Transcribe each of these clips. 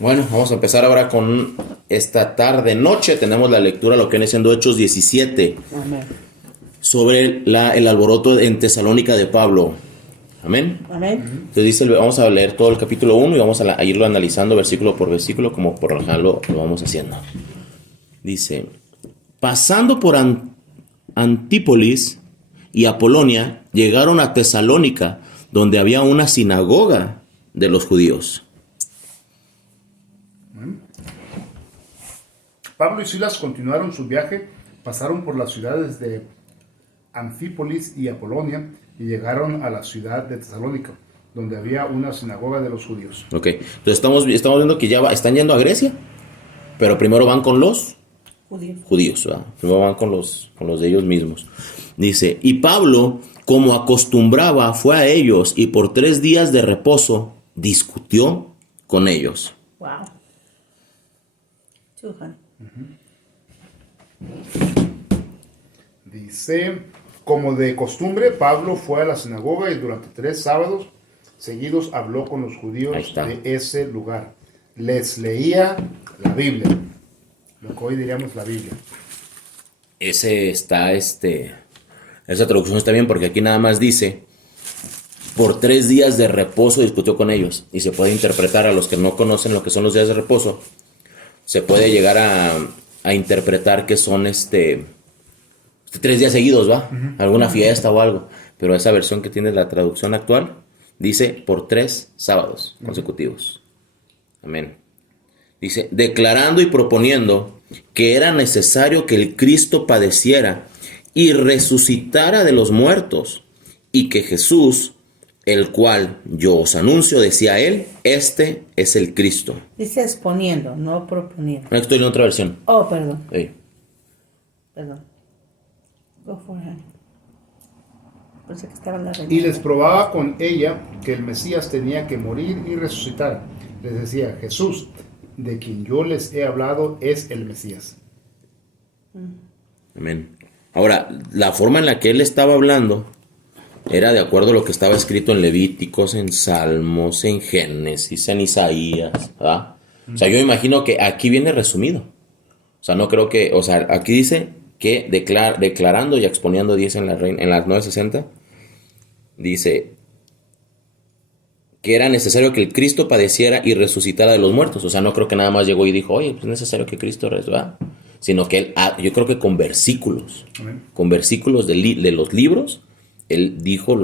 Bueno, vamos a empezar ahora con esta tarde-noche. Tenemos la lectura, lo que viene siendo Hechos 17, Amén. sobre el alboroto en Tesalónica de Pablo. Amén. Amén. Entonces dice, vamos a leer todo el capítulo 1 y vamos a irlo analizando versículo por versículo, como por lo general lo vamos haciendo. Dice, pasando por Antípolis y Apolonia, llegaron a Tesalónica, donde había una sinagoga de los judíos. Pablo y Silas continuaron su viaje, pasaron por las ciudades de Anfípolis y Apolonia y llegaron a la ciudad de Tesalónica, donde había una sinagoga de los judíos. Ok, entonces estamos viendo que ya están yendo a Grecia, pero primero van con los judíos, ¿verdad? Primero van con los de ellos mismos. Dice, y Pablo, como acostumbraba, fue a ellos y por 3 días de reposo discutió con ellos. Wow. Dice, como de costumbre, Pablo fue a la sinagoga y durante 3 sábados seguidos habló con los judíos de ese lugar. Les leía la Biblia, lo que hoy diríamos la Biblia. Esa traducción está bien porque aquí nada más dice, por 3 días de reposo discutió con ellos. Y se puede interpretar, a los que no conocen lo que son los días de reposo, se puede llegar a interpretar que son 3 días seguidos, ¿va? Alguna fiesta o algo. Pero esa versión que tiene la traducción actual dice por 3 sábados consecutivos. Amén. Dice, declarando y proponiendo que era necesario que el Cristo padeciera y resucitara de los muertos, y que Jesús, el cual yo os anuncio, decía él, este es el Cristo. Dice exponiendo, no proponiendo. Estoy en otra versión. Oh, perdón. Sí. Perdón. Go for it. Pensé que estaba en la Y les probaba con ella que el Mesías tenía que morir y resucitar. Les decía, Jesús, de quien yo les he hablado, es el Mesías. Amén. Ahora, la forma en la que él estaba hablando era de acuerdo a lo que estaba escrito en Levíticos, en Salmos, en Génesis, en Isaías, ¿verdad? O sea, yo imagino que aquí viene resumido. O sea, no creo que, o sea, aquí dice que declarando y exponiendo 10 en las 960, dice que era necesario que el Cristo padeciera y resucitara de los muertos. O sea, no creo que nada más llegó y dijo, oye, pues es necesario que Cristo resucite, sino que él, yo creo que con versículos, de los libros, él dijo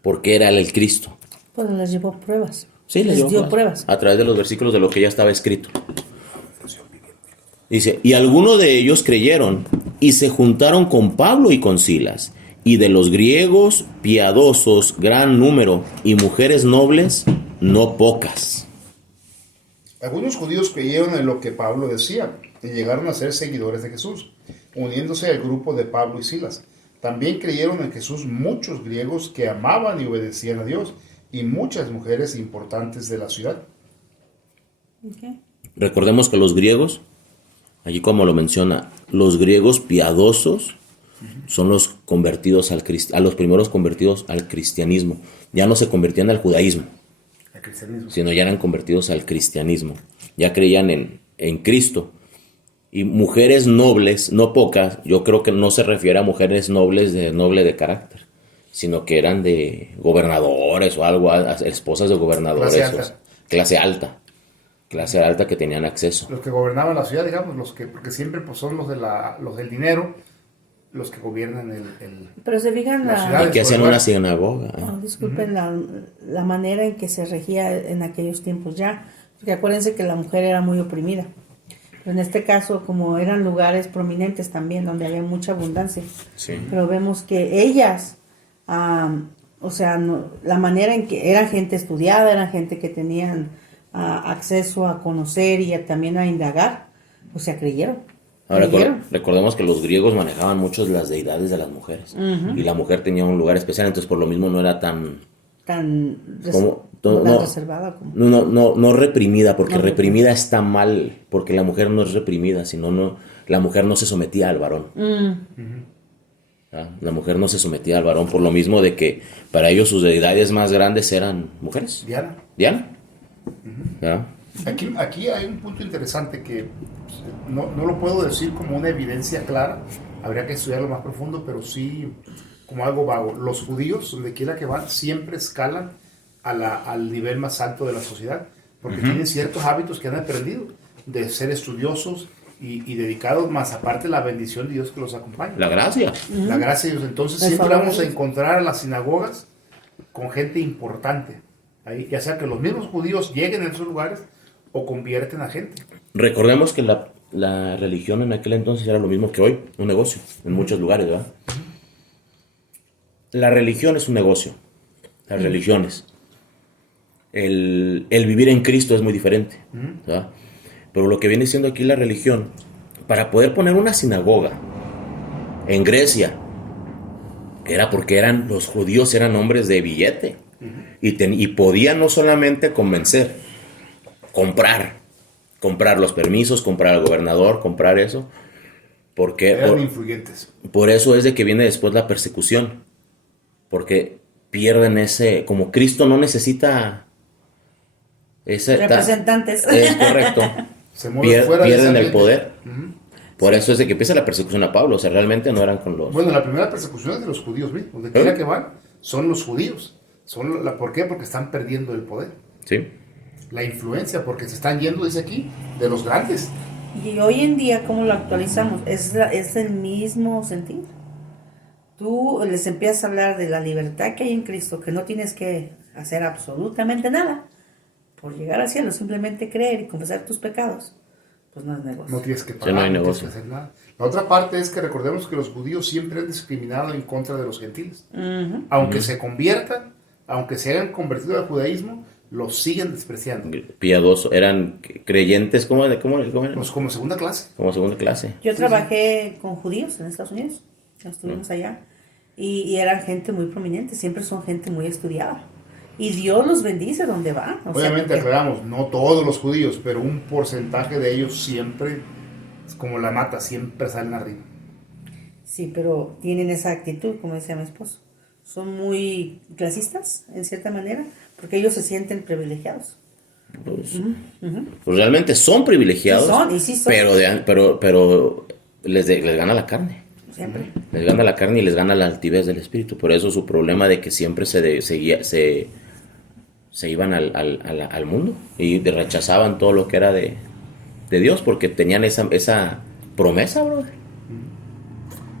por qué era el Cristo. Pues les llevó pruebas. Sí, les dio pruebas. A través de los versículos de lo que ya estaba escrito. Dice, y algunos de ellos creyeron y se juntaron con Pablo y con Silas, y de los griegos piadosos gran número, y mujeres nobles no pocas. Algunos judíos creyeron en lo que Pablo decía y llegaron a ser seguidores de Jesús, uniéndose al grupo de Pablo y Silas. También creyeron en Jesús muchos griegos que amaban y obedecían a Dios, y muchas mujeres importantes de la ciudad. Okay. Recordemos que los griegos, allí como lo menciona, los griegos piadosos son los convertidos a los primeros convertidos al cristianismo. Ya no se convertían al judaísmo, sino ya eran convertidos al cristianismo. Ya creían en Cristo. Y mujeres nobles, no pocas, yo creo que no se refiere a mujeres nobles noble de carácter, sino que eran de gobernadores o algo, esposas de gobernadores. Clase alta que tenían acceso. Los que gobernaban la ciudad, digamos, porque siempre pues, son los del dinero, los que gobiernan el Pero se fijan y que hacían una sinagoga. Disculpen la manera en que se regía en aquellos tiempos ya, porque acuérdense que la mujer era muy oprimida. Pero en este caso, como eran lugares prominentes también, donde había mucha abundancia, sí. Pero vemos que ellas, la manera en que era gente estudiada, era gente que tenían acceso a conocer y también a indagar, o sea, creyeron. Ahora, recordemos que los griegos manejaban mucho las deidades de las mujeres, y la mujer tenía un lugar especial, entonces por lo mismo no era tan reservada como... No reprimida, porque reprimida está mal, porque la mujer no es reprimida, sino la mujer no se sometía al varón. La mujer no se sometía al varón, por lo mismo de que para ellos sus deidades más grandes eran mujeres. Diana. Aquí hay un punto interesante que pues, no lo puedo decir como una evidencia clara, habría que estudiarlo más profundo, pero sí como algo vago. Los judíos, donde quiera que van, siempre escalan al nivel más alto de la sociedad, porque tienen ciertos hábitos que han aprendido, de ser estudiosos y dedicados, más aparte la bendición de Dios que los acompaña. La gracia. La gracia de Dios. Entonces siempre vamos a encontrar a las sinagogas con gente importante, ahí, ya sea que los mismos judíos lleguen a esos lugares o convierten a gente. Recordemos que la religión en aquel entonces era lo mismo que hoy, un negocio, en muchos lugares, ¿verdad? La religión es un negocio, las religiones. El vivir en Cristo es muy diferente, ¿verdad? Pero lo que viene siendo aquí la religión, para poder poner una sinagoga en Grecia, era porque los judíos eran hombres de billete, y podían no solamente convencer, comprar los permisos, comprar al gobernador, comprar eso, porque eran influyentes. Por eso es de que viene después la persecución, porque pierden como Cristo no necesita representantes. Es correcto. Pierden el poder. Por eso es de que empieza la persecución a Pablo. O sea, realmente no eran con los... Bueno, la primera persecución es de los judíos mismos. De quiera que van, son los judíos. ¿Por qué? Porque están perdiendo el poder. Sí. La influencia, porque se están yendo, dice aquí, de los grandes. Y hoy en día, ¿cómo lo actualizamos? Es el mismo sentido. Tú les empiezas a hablar de la libertad que hay en Cristo, que no tienes que hacer absolutamente nada por llegar al cielo, simplemente creer y confesar tus pecados. Pues no es negocio. No tienes que pagar, no hay tienes negocio. que hacer nada. La otra parte es que recordemos que los judíos siempre han discriminado en contra de los gentiles. Aunque se conviertan, aunque se hayan convertido al judaísmo, los siguen despreciando. Piadosos, eran creyentes, ¿cómo eran? Pues como segunda clase. Como segunda clase. Yo trabajé con judíos en Estados Unidos, estuvimos allá, y eran gente muy prominente, siempre son gente muy estudiada. Y Dios los bendice donde van. Obviamente, aclaramos, no todos los judíos, pero un porcentaje de ellos siempre, es como la mata, siempre salen arriba. Sí, pero tienen esa actitud, como decía mi esposo. Son muy clasistas, en cierta manera, porque ellos se sienten privilegiados. Pues realmente son privilegiados, Sí son. pero les gana la carne. Siempre. Les gana la carne y les gana la altivez del espíritu. Por eso su problema de que siempre se iban al mundo y rechazaban todo lo que era de Dios, porque tenían esa promesa, brother.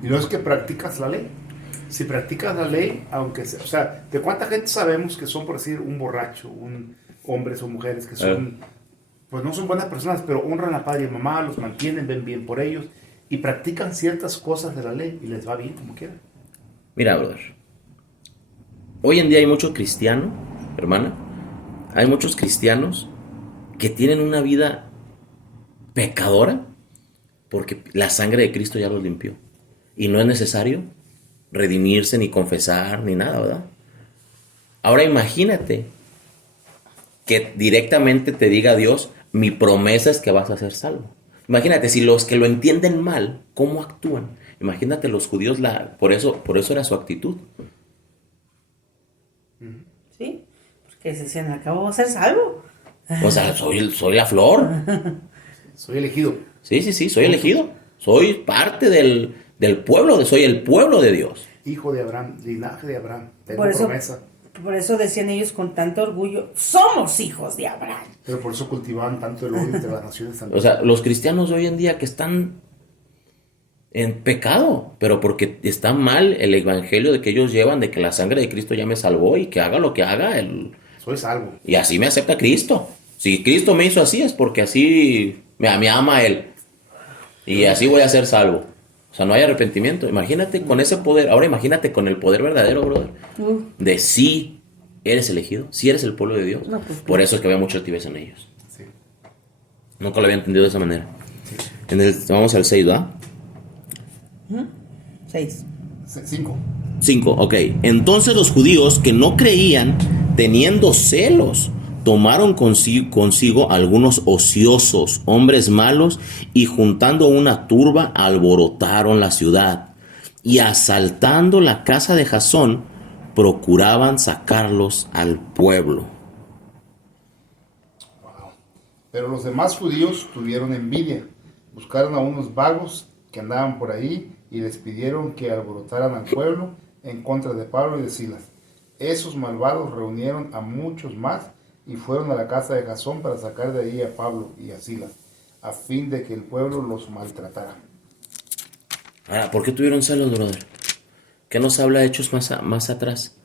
Y no es que practicas la ley. Si practicas la ley, aunque sea, o sea, ¿de cuánta gente sabemos que son, por decir, un borracho, hombres o mujeres que son, pues no son buenas personas, pero honran a padre y mamá, los mantienen, ven bien por ellos y practican ciertas cosas de la ley y les va bien como quieran? Mira, brother, hoy en día hay mucho cristiano, hermana, hay muchos cristianos que tienen una vida pecadora porque la sangre de Cristo ya los limpió y no es necesario redimirse ni confesar ni nada, ¿verdad? Ahora imagínate que directamente te diga Dios, mi promesa es que vas a ser salvo. Imagínate, si los que lo entienden mal, ¿cómo actúan? Imagínate los judíos, por eso era su actitud. Sí, porque se decían, acabo de ser salvo. O sea, soy la flor. Soy elegido. Sí, soy elegido. Soy parte del pueblo, soy el pueblo de Dios. Hijo de Abraham, linaje de Abraham, tengo promesa. Por eso decían ellos con tanto orgullo, somos hijos de Abraham. Pero por eso cultivaban tanto el odio entre las naciones también. O sea, los cristianos de hoy en día que están en pecado, pero porque está mal el evangelio de que ellos llevan, de que la sangre de Cristo ya me salvó y que haga lo que haga, soy salvo. Y así me acepta Cristo. Si Cristo me hizo así es porque así me ama Él. Y así voy a ser salvo. O sea, no hay arrepentimiento. Imagínate con ese poder. Ahora imagínate con el poder verdadero, brother. De si eres elegido, si eres el pueblo de Dios. No, pues, por eso es que había mucha altivez en ellos. Sí. Nunca lo había entendido de esa manera. Sí. Vamos al 6, ¿verdad? 6. 5. Ok. Entonces los judíos que no creían, teniendo celos, tomaron consigo algunos ociosos, hombres malos, y juntando una turba, alborotaron la ciudad. Y asaltando la casa de Jasón, procuraban sacarlos al pueblo. Wow. Pero los demás judíos tuvieron envidia, buscaron a unos vagos que andaban por ahí y les pidieron que alborotaran al pueblo en contra de Pablo y de Silas. Esos malvados reunieron a muchos más y fueron a la casa de Jasón para sacar de ahí a Pablo y a Silas, a fin de que el pueblo los maltratara. Ahora, ¿por qué tuvieron celos, brother? ¿Qué nos habla de Hechos más atrás?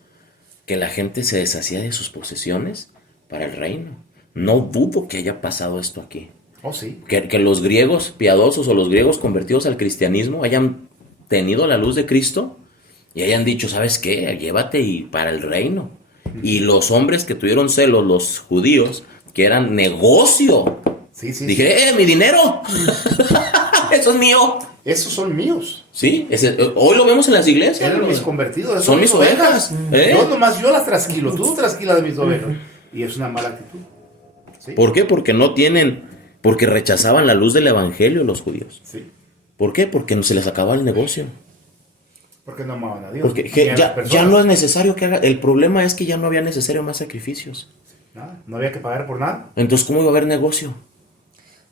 Que la gente se deshacía de sus posesiones para el reino. No dudo que haya pasado esto aquí. Oh, sí. Que los griegos piadosos o los griegos convertidos al cristianismo hayan tenido la luz de Cristo y hayan dicho, ¿sabes qué? Llévate y para el reino. Y los hombres que tuvieron celos, los judíos, que eran negocio. Sí, sí. Dije, mi dinero. Eso es mío. Esos son míos. Sí, hoy lo vemos en las iglesias. Eran mis convertidos. Son mis ovejas. Yo las trasquilo, tú trasquilas de mis ovejas. Y es una mala actitud. ¿Sí? ¿Por qué? Porque rechazaban la luz del evangelio los judíos. Sí. ¿Por qué? Porque no se les acababa el negocio. Porque no amaban a Dios. Porque ya no es necesario que haga. El problema es que ya no había necesario más sacrificios. Nada, no había que pagar por nada. Entonces, ¿cómo iba a haber negocio?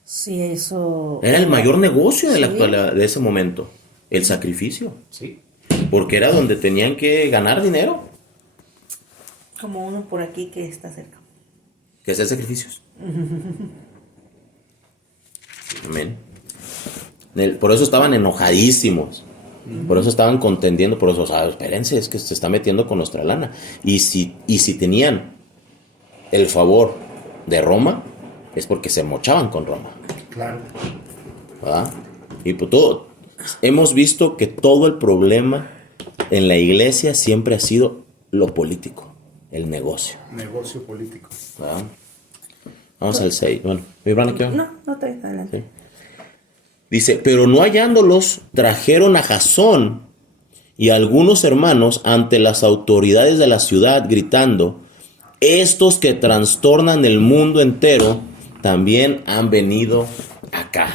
Sí, eso... Era el mayor negocio de, Sí. de ese momento. El sacrificio. Sí. Porque era donde tenían que ganar dinero. Como uno por aquí que está cerca. Que hacer sacrificios. Amén. Por eso estaban enojadísimos. Por eso estaban contendiendo. Por eso, o sea, espérense, es que se está metiendo con nuestra lana. Y si tenían el favor de Roma, es porque se mochaban con Roma. Claro. ¿Verdad? Y pues hemos visto que todo el problema en la iglesia siempre ha sido lo político, el negocio. Negocio político. ¿Verdad? Vamos al 6. Bueno, ¿Vibrana qué? No te adelante. Sí. Dice, pero no hallándolos, trajeron a Jasón y a algunos hermanos ante las autoridades de la ciudad, gritando, estos que trastornan el mundo entero, también han venido acá.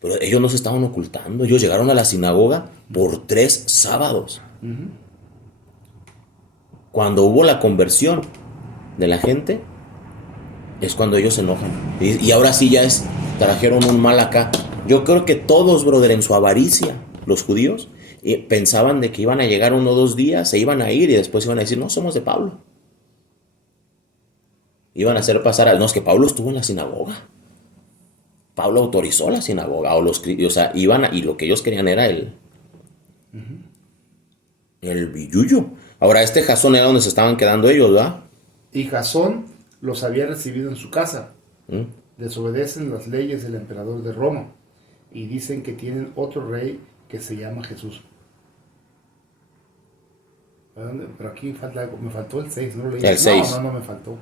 Pero ellos no se estaban ocultando, ellos llegaron a la sinagoga por 3 sábados. Cuando hubo la conversión de la gente, es cuando ellos se enojan. Y ahora sí trajeron un mal acá. Yo creo que todos, brother, en su avaricia, los judíos, pensaban de que iban a llegar 1 o 2 días, se iban a ir y después iban a decir, no, somos de Pablo. Iban a hacer pasar no, es que Pablo estuvo en la sinagoga. Pablo autorizó la sinagoga. O sea, y lo que ellos querían era el billullo. Ahora, este Jasón era donde se estaban quedando ellos, ¿verdad? Y Jasón los había recibido en su casa. Desobedecen las leyes del emperador de Roma y dicen que tienen otro rey que se llama Jesús. Pero aquí falta algo. Me faltó el 6, ¿no lo leí? El 6. No me faltó.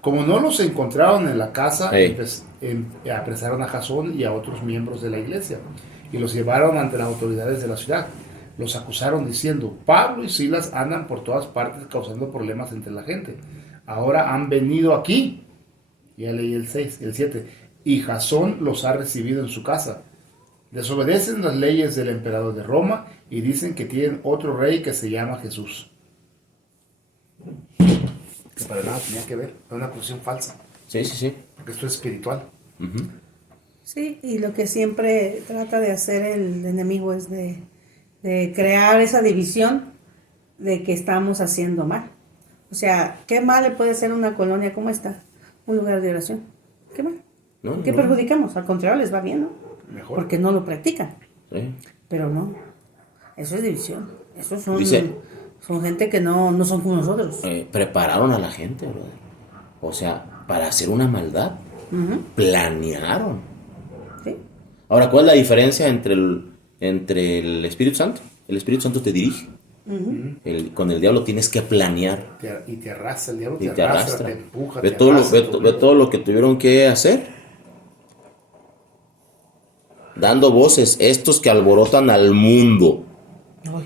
Como no los encontraron en la casa, Hey. apresaron a Jasón y a otros miembros de la iglesia y los llevaron ante las autoridades de la ciudad. Los acusaron diciendo, Pablo y Silas andan por todas partes causando problemas entre la gente. Ahora han venido aquí. Ya leí el 6, el 7. Y Jasón los ha recibido en su casa. Desobedecen las leyes del emperador de Roma y dicen que tienen otro rey que se llama Jesús. Que para nada tenía que ver, era una acusación falsa. Sí. Porque esto es espiritual. Sí, y lo que siempre trata de hacer el enemigo es de crear esa división de que estamos haciendo mal. O sea, ¿qué mal le puede ser una colonia como esta? Un lugar de oración. ¿Qué mal? ¿Qué perjudicamos? Al contrario, les va bien, ¿no? Mejor. Porque no lo practican. Sí. Pero no, eso es división. Esos son, Dice- son gente que no son como nosotros. Prepararon a la gente, brother. O sea, para hacer una maldad. Planearon. ¿Sí? Ahora, ¿cuál es la diferencia entre el Espíritu Santo? El Espíritu Santo te dirige. Con el diablo tienes que planear. Y te arrastra, el diablo Y te te arrastra, arrastra. te empuja, Ve te todo, arrastra, ve todo lo que tuvieron que hacer. Dando voces, estos que alborotan al mundo. Ay,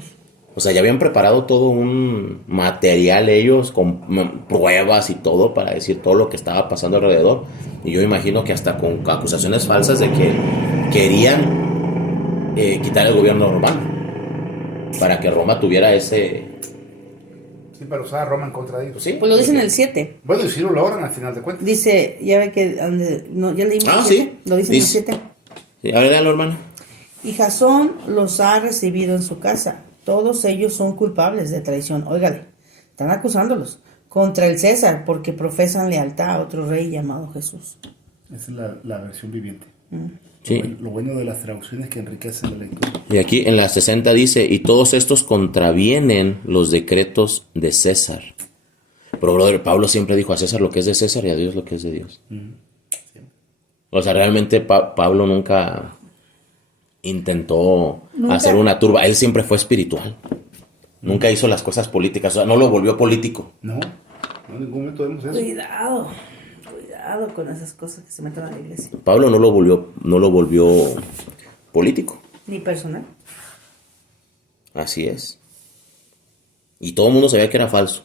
O sea, ya habían preparado todo un material ellos con pruebas y todo para decir todo lo que estaba pasando alrededor. Y yo imagino que hasta con acusaciones falsas de que querían quitar el gobierno romano para que Roma tuviera ese Sí, para usar a Roma en contra de ellos. Sí. Pues lo dice en el 7. Bueno, y sí lo logran al final de cuentas. Dice, ya ve que, no, ya leímos el 7, sí. lo dice en el 7. Sí, a ver, dale, hermano. Y Jasón los ha recibido en su casa. Todos ellos son culpables de traición. Óigale, están acusándolos contra el César porque profesan lealtad a otro rey llamado Jesús. Esa es la versión viviente. Sí. Lo bueno de las traducciones que enriquecen la lectura. Y aquí en la 60 dice, y todos estos contravienen los decretos de César. Pero, brother, Pablo siempre dijo a César lo que es de César y a Dios lo que es de Dios. Sí. O sea, realmente Pablo nunca intentó Nunca. hacer una turba. Él siempre fue espiritual. Nunca hizo las cosas políticas. O sea, no lo volvió político. No, en ningún momento vemos eso. Cuidado con esas cosas que se meten a la iglesia. Pablo no lo volvió político. Ni personal. Así es. Y todo el mundo sabía que era falso.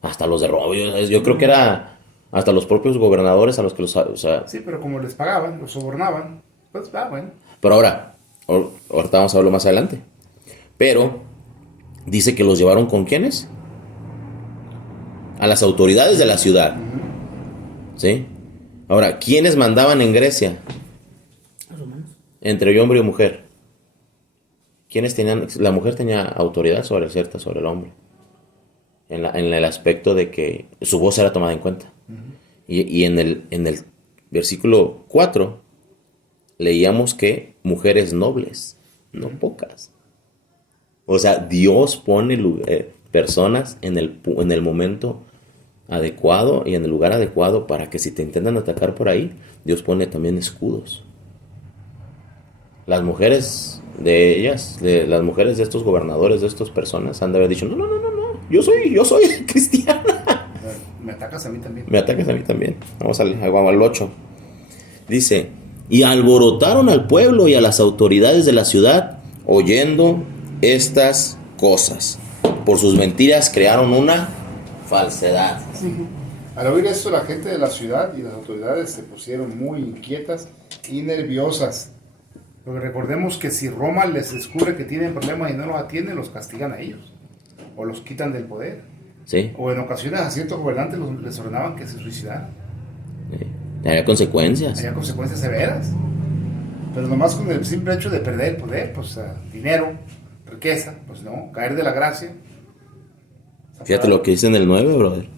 Hasta los de Roma. Yo creo que era hasta los propios gobernadores a los que los... O sea, Sí, pero como les pagaban, los sobornaban, pues bueno. pero ahorita vamos a verlo más adelante. Pero dice que los llevaron ¿con quiénes? A las autoridades de la ciudad. ¿Sí? Ahora, ¿quiénes mandaban en Grecia? Los romanos. Entre hombre y mujer. ¿Quiénes tenían? La mujer tenía autoridad sobre el hombre. En el aspecto de que su voz era tomada en cuenta. Y en el versículo 4 leíamos que mujeres nobles, no pocas. O sea, Dios pone personas en el momento adecuado y en el lugar adecuado para que si te intentan atacar por ahí, Dios pone también escudos. Las mujeres de ellas, las mujeres de estos gobernadores, de estas personas, han de haber dicho, no, yo soy cristiana. Me atacas a mí también. Me atacas a mí también. Vamos al 8. Dice, y alborotaron al pueblo y a las autoridades de la ciudad, oyendo estas cosas. Por sus mentiras crearon una falsedad. Al oír esto, la gente de la ciudad y las autoridades se pusieron muy inquietas y nerviosas. Porque recordemos que si Roma les descubre que tienen problemas y no los atienden, los castigan a ellos. O los quitan del poder. Sí. O en ocasiones a ciertos gobernantes les ordenaban que se suicidaran. Había consecuencias. Había consecuencias severas. Pero nomás con el simple hecho de perder el poder, pues dinero, riqueza, pues no, caer de la gracia. Fíjate lo que dice en el 9, brother.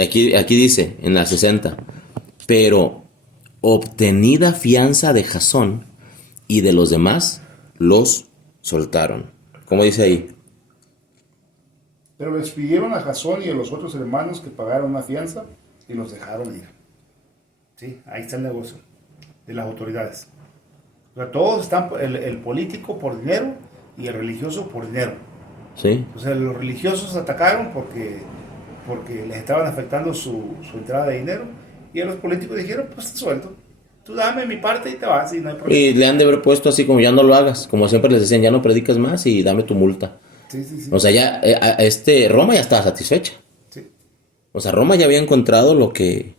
Aquí dice, en la 60, pero obtenida fianza de Jasón y de los demás, los soltaron. ¿Cómo dice ahí? Pero les pidieron a Jasón y a los otros hermanos que pagaran una fianza y los dejaron ir. Sí, ahí está el negocio de las autoridades. O sea, todos están, el político por dinero y el religioso por dinero. Sí. O sea, los religiosos atacaron porque les estaban afectando su entrada de dinero, y a los políticos dijeron, pues te suelto, tú dame mi parte y te vas y no hay problema. Y le han de haber puesto así como ya no lo hagas, como siempre les decían, ya no predicas más y dame tu multa. Sí. O sea, ya Roma ya estaba satisfecha. Sí. O sea, Roma ya había encontrado lo que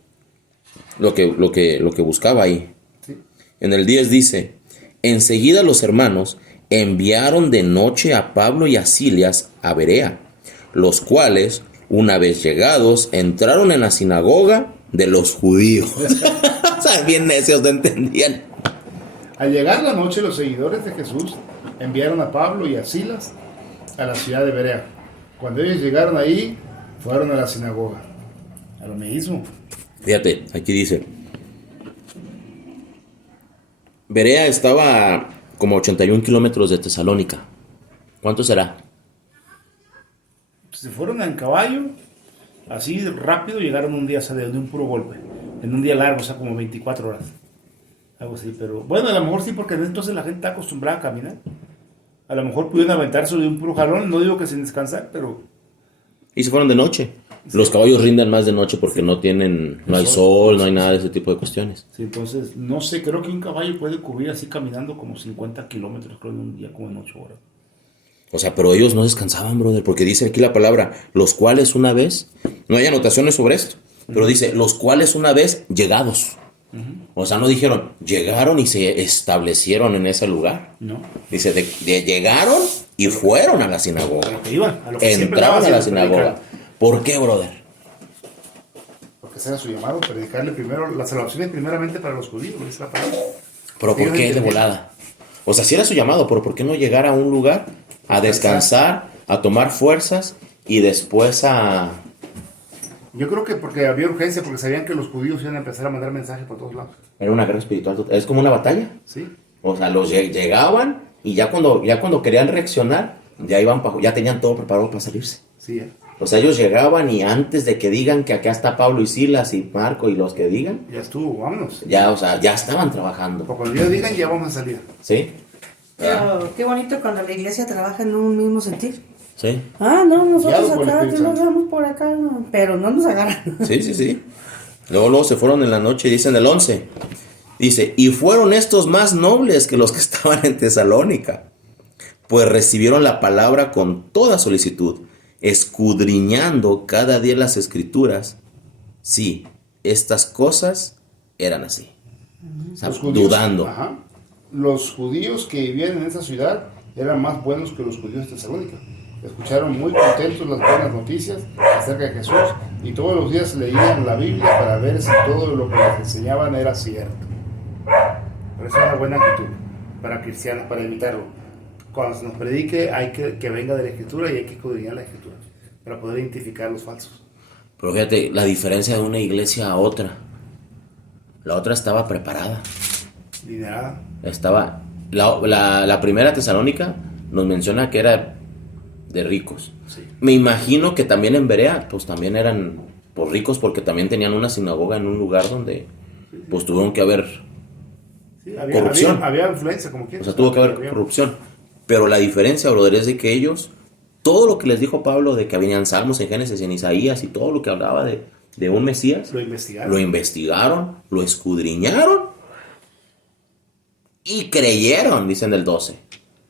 buscaba ahí. Sí. En el 10 dice, enseguida los hermanos enviaron de noche a Pablo y a Silas a Berea, los cuales, una vez llegados, entraron en la sinagoga de los judíos. O sea, bien necios, no entendían. Al llegar la noche, los seguidores de Jesús enviaron a Pablo y a Silas a la ciudad de Berea. Cuando ellos llegaron ahí, fueron a la sinagoga. A lo mismo. Fíjate, aquí dice, Berea estaba a como 81 kilómetros de Tesalónica. ¿Cuánto será? Se fueron en caballo, así rápido, llegaron un día, o sea, de un puro golpe. En un día largo, o sea, como 24 horas. Algo así, pero bueno, a lo mejor sí, porque entonces la gente está acostumbrada a caminar. A lo mejor pudieron aventarse de un puro jalón, no digo que sin descansar, pero... Y se fueron de noche. Los caballos rinden más de noche porque no hay sol, no hay nada de ese tipo de cuestiones. Sí, entonces, no sé, creo que un caballo puede cubrir así caminando como 50 kilómetros, creo, en un día, como en 8 horas. O sea, pero ellos no descansaban, brother, porque dice aquí la palabra, los cuales una vez, no hay anotaciones sobre esto, pero dice, los cuales una vez llegados. O sea, no dijeron, llegaron y se establecieron en ese lugar. No. Dice, llegaron y fueron a la sinagoga. A lo que iban, a lo que siempre Entraron a andaban la haciendo, sinagoga. predicando. ¿Por qué, brother? Porque ese era su llamado, predicarle primero, la salvación es primeramente para los judíos, dice la palabra. ¿Pero por qué de volada? O sea, sí era su llamado, pero ¿por qué no llegar a un lugar a descansar, a tomar fuerzas y después a... Yo creo que porque había urgencia, porque sabían que los judíos iban a empezar a mandar mensajes por todos lados. Era una guerra espiritual total. Es como una batalla. Sí. O sea, los llegaban y ya cuando querían reaccionar, ya tenían todo preparado para salirse. Sí, O sea, ellos llegaban y antes de que digan que acá está Pablo y Silas y Marco y los que digan, ya estuvo, vámonos. ya, o sea, ya estaban trabajando. Porque cuando ellos digan, ya vamos a salir. ¿Sí? Pero qué bonito cuando la iglesia trabaja en un mismo sentir. Sí. Ah, no, nosotros Guiado por el acá, que Espíritu nos Santo. vamos por acá, no, pero no nos agarran. Sí, sí, sí. Luego se fueron en la noche, dice en el 11. Dice, y fueron estos más nobles que los que estaban en Tesalónica, pues recibieron la palabra con toda solicitud, escudriñando cada día las escrituras. Sí, estas cosas eran así. O sea, Los judíos, dudando. ajá, los judíos que vivían en esa ciudad eran más buenos que los judíos de Tesalónica. Escucharon muy contentos las buenas noticias acerca de Jesús y todos los días leían la Biblia para ver si todo lo que les enseñaban era cierto. Pero esa es una buena actitud para cristianos, para imitarlo. Cuando se nos predique hay que venga de la Escritura y hay que escudriñar la Escritura para poder identificar los falsos. Pero fíjate, la diferencia de una iglesia a otra. La otra estaba preparada. Liderada. Estaba... La primera Tesalónica nos menciona que era de ricos. Sí. Me imagino que también en Berea, pues también eran pues, ricos porque también tenían una sinagoga en un lugar donde pues tuvieron que haber, Sí, corrupción. Había influencia, como o quieras. sea, tuvo que haber corrupción. Pero la diferencia, brother, es de que ellos, todo lo que les dijo Pablo de que habían salmos en Génesis y en Isaías y todo lo que hablaba de un Mesías, Lo investigaron. lo investigaron, lo escudriñaron y creyeron, dice en el 12.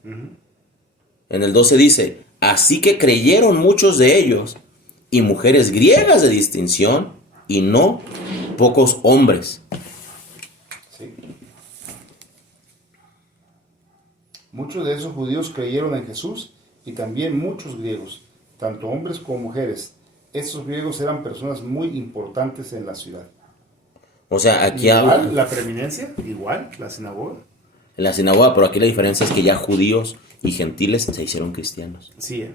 En el 12 dice, así que creyeron muchos de ellos y mujeres griegas de distinción y no pocos hombres. Sí. Muchos de esos judíos creyeron en Jesús y también muchos griegos, tanto hombres como mujeres. Estos griegos eran personas muy importantes en la ciudad. O sea, aquí habla Igual la preeminencia, igual la sinagoga. en la sinagoga, pero aquí la diferencia es que ya judíos y gentiles se hicieron cristianos. Sí,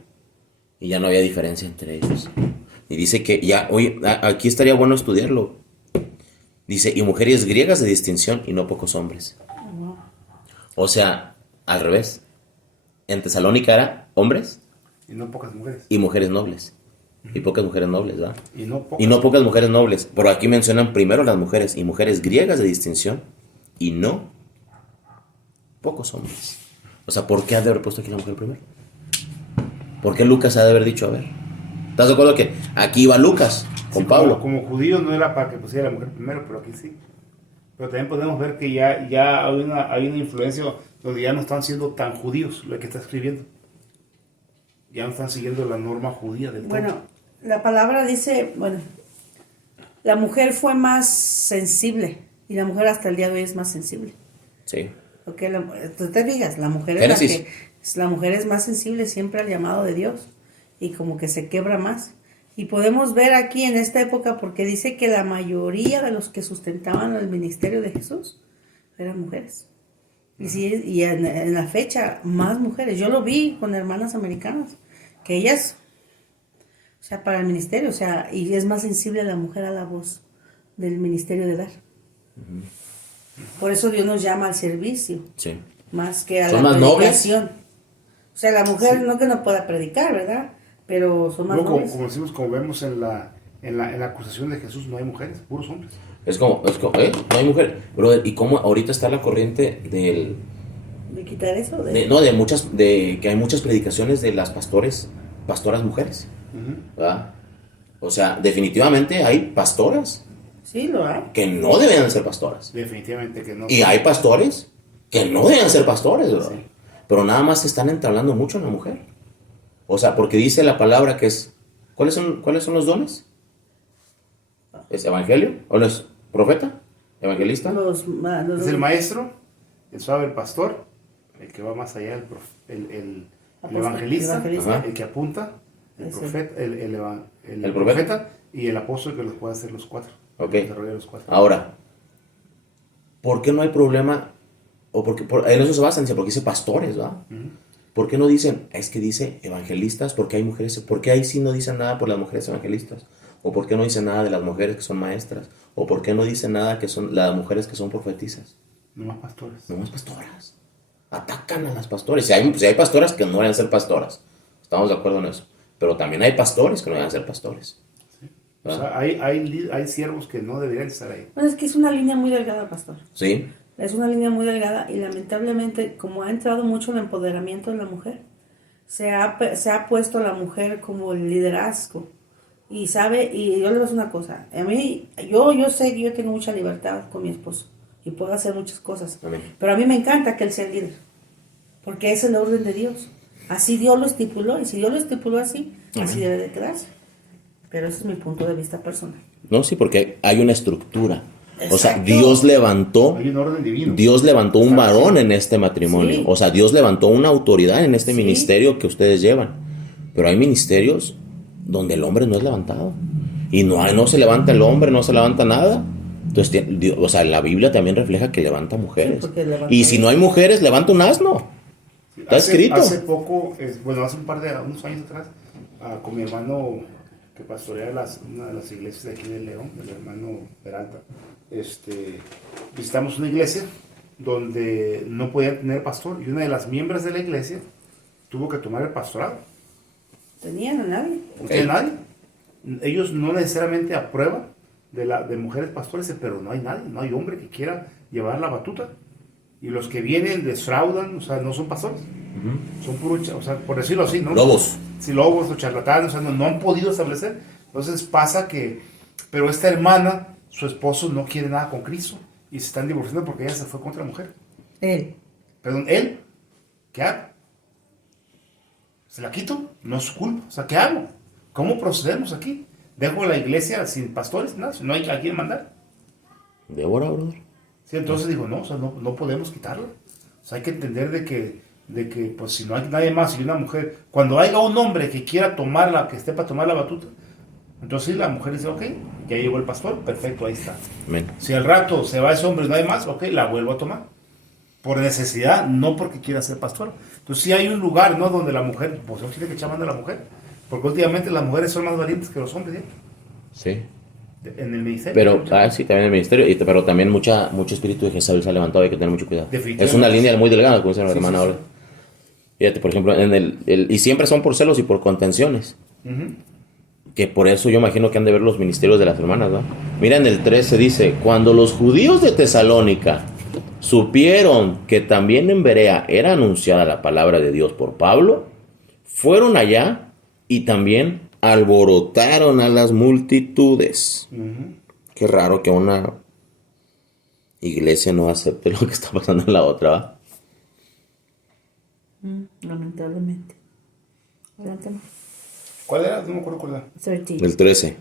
Y ya no había diferencia entre ellos. Y dice que ya, oye, aquí estaría bueno estudiarlo. Dice, y mujeres griegas de distinción y no pocos hombres. O sea, al revés. En Tesalónica era hombres y no pocas mujeres. y mujeres nobles. Y pocas mujeres nobles, ¿verdad? Y no pocas. Y no pocas mujeres nobles. Pero aquí mencionan primero las mujeres y mujeres griegas de distinción y no pocos hombres. O sea, ¿por qué ha de haber puesto aquí la mujer primero? ¿Por qué Lucas ha de haber dicho, a ver? ¿Estás de acuerdo que aquí iba Lucas con Sí, Pablo? Como judío no era para que pusiera la mujer primero, pero aquí sí. Pero también podemos ver que ya hay una influencia donde ya no están siendo tan judíos lo que está escribiendo. Ya no están siguiendo la norma judía del todo. Bueno, la palabra dice, bueno, la mujer fue más sensible y la mujer hasta el día de hoy es más sensible. Sí. Porque tú te digas, la mujer Génesis. la mujer es más sensible siempre al llamado de Dios y como que se quebra más. Y podemos ver aquí en esta época porque dice que la mayoría de los que sustentaban el ministerio de Jesús eran mujeres. Y sí, y en la fecha más mujeres. Yo lo vi con hermanas americanas, que ellas, o sea, para el ministerio, o sea, y es más sensible la mujer a la voz del ministerio de dar. Por eso Dios nos llama al servicio, Sí. más que a ¿Son la más nobles? predicación. O sea, la mujer no que no pueda predicar, ¿verdad? Pero son más Luego, nobles. como decimos, como vemos en la acusación de Jesús, no hay mujeres, puros hombres. Es como no hay mujer. Brother, ¿y cómo ahorita está la corriente del... ¿De quitar eso? de que hay muchas predicaciones de las pastoras mujeres, ¿verdad? O sea, definitivamente hay pastoras Sí, lo hay. que no deben ser pastoras. Definitivamente que no. Y hay pastores que no deben ser pastores, ¿verdad? Sí. Pero nada más se están entablando mucho en la mujer. O sea, porque dice la palabra que es... ¿Cuáles son los dones? ¿Es evangelio? ¿O no es profeta? ¿Evangelista? Es el maestro, el suave, el pastor, el que va más allá, el El evangelista, evangelista. el que apunta, el Ese. profeta, ¿El profeta y el apóstol que los puede hacer los cuatro. Ok. Desarrollar los cuatro. Ahora, ¿por qué no hay problema? O en eso se basan, dice, porque dice pastores, ¿verdad? Ujú. ¿Por qué no dicen, es que dice evangelistas? ¿Por qué hay mujeres? ¿Por qué ahí sí no dicen nada por las mujeres evangelistas? ¿O por qué no dicen nada de las mujeres que son maestras? ¿O por qué no dicen nada que son las mujeres que son profetizas? No más pastores. No más pastoras. Atacan a las pastores. Si hay pastoras que no deben ser pastoras. Estamos de acuerdo en eso. Pero también hay pastores que no deben ser pastores. O sea, hay siervos que no deberían estar ahí. Bueno, es que es una línea muy delgada, pastor. ¿Sí? Es una línea muy delgada y lamentablemente, como ha entrado mucho el empoderamiento de la mujer, se ha puesto a la mujer como el liderazgo. Y y yo le voy a decir una cosa, a mí, yo sé que yo tengo mucha libertad con mi esposo y puedo hacer muchas cosas, Amén. pero a mí me encanta que él sea el líder, porque es el orden de Dios. Así Dios lo estipuló, y si Dios lo estipuló así, así debe de quedarse. Pero ese es mi punto de vista personal. No, sí, porque hay una estructura. O sea, Exacto. Dios levantó Hay un orden divino. un varón en este matrimonio. Sí. O sea, Dios levantó una autoridad en este Sí. ministerio que ustedes llevan. Pero hay ministerios donde el hombre no es levantado. Y no se levanta el hombre, no se levanta nada. Entonces, o sea, laBiblia también refleja que levanta mujeres. Sí, porque levanta Y si no hay mujeres, levanta un asno. Está escrito. Hace poco, hace unos años atrás, con mi hermano que pastorea una de las iglesias de aquí de León, el hermano Peralta, visitamos una iglesia donde no podían tener pastor y una de las miembros de la iglesia tuvo que tomar el pastorado. ¿Tenían a nadie? No tiene nadie. Ellos no necesariamente aprueban de mujeres pastores, pero no hay nadie, no hay hombre que quiera llevar la batuta. Y los que vienen defraudan, o sea, no son pastores. Son puros, o sea, por decirlo así, ¿no? Lobos. Sí, lobos o charlatanes, o sea, no han podido establecer. Entonces pasa que, pero esta hermana, su esposo no quiere nada con Cristo y se están divorciando porque ella se fue contra la mujer. Él. Perdón, él, ¿qué hago? ¿Se la quito? No es su culpa. O sea, ¿qué hago? ¿Cómo procedemos aquí? ¿Dejo la iglesia sin pastores? Nada, no hay a quién mandar. Débora, brother. Sí, entonces digo, no, o sea, no podemos quitarla. O sea, hay que entender de que, pues, si no hay nadie más y una mujer, cuando haya un hombre que quiera tomarla, que esté para tomar la batuta, entonces sí, la mujer dice, ok, ya llegó el pastor, perfecto, ahí está. Amén. Si al rato se va ese hombre y no hay más, ok, la vuelvo a tomar. Por necesidad, no porque quiera ser pastor. Entonces sí hay un lugar, ¿no? Donde la mujer, pues no tiene que echar mano a la mujer. Porque últimamente las mujeres son más valientes que los hombres, ¿sí? Sí. En el ministerio. Pero, sí, también el ministerio, pero también mucho espíritu de Jezabel se ha levantado, hay que tener mucho cuidado. Definitivamente. Es una línea muy delgada, como dice la Sí, hermana sí, sí. ahora. Fíjate, por ejemplo, y siempre son por celos y por contenciones. Ujú. Que por eso yo imagino que han de ver los ministerios de las hermanas, ¿no? Mira, en el 13 dice, cuando los judíos de Tesalónica supieron que también en Berea era anunciada la palabra de Dios por Pablo, fueron allá y también alborotaron a las multitudes. Ujú. Qué raro que una iglesia no acepte lo que está pasando en la otra, ¿va? Lamentablemente. Adelante. ¿Cuál era? No me acuerdo cuál era. 13. El 13.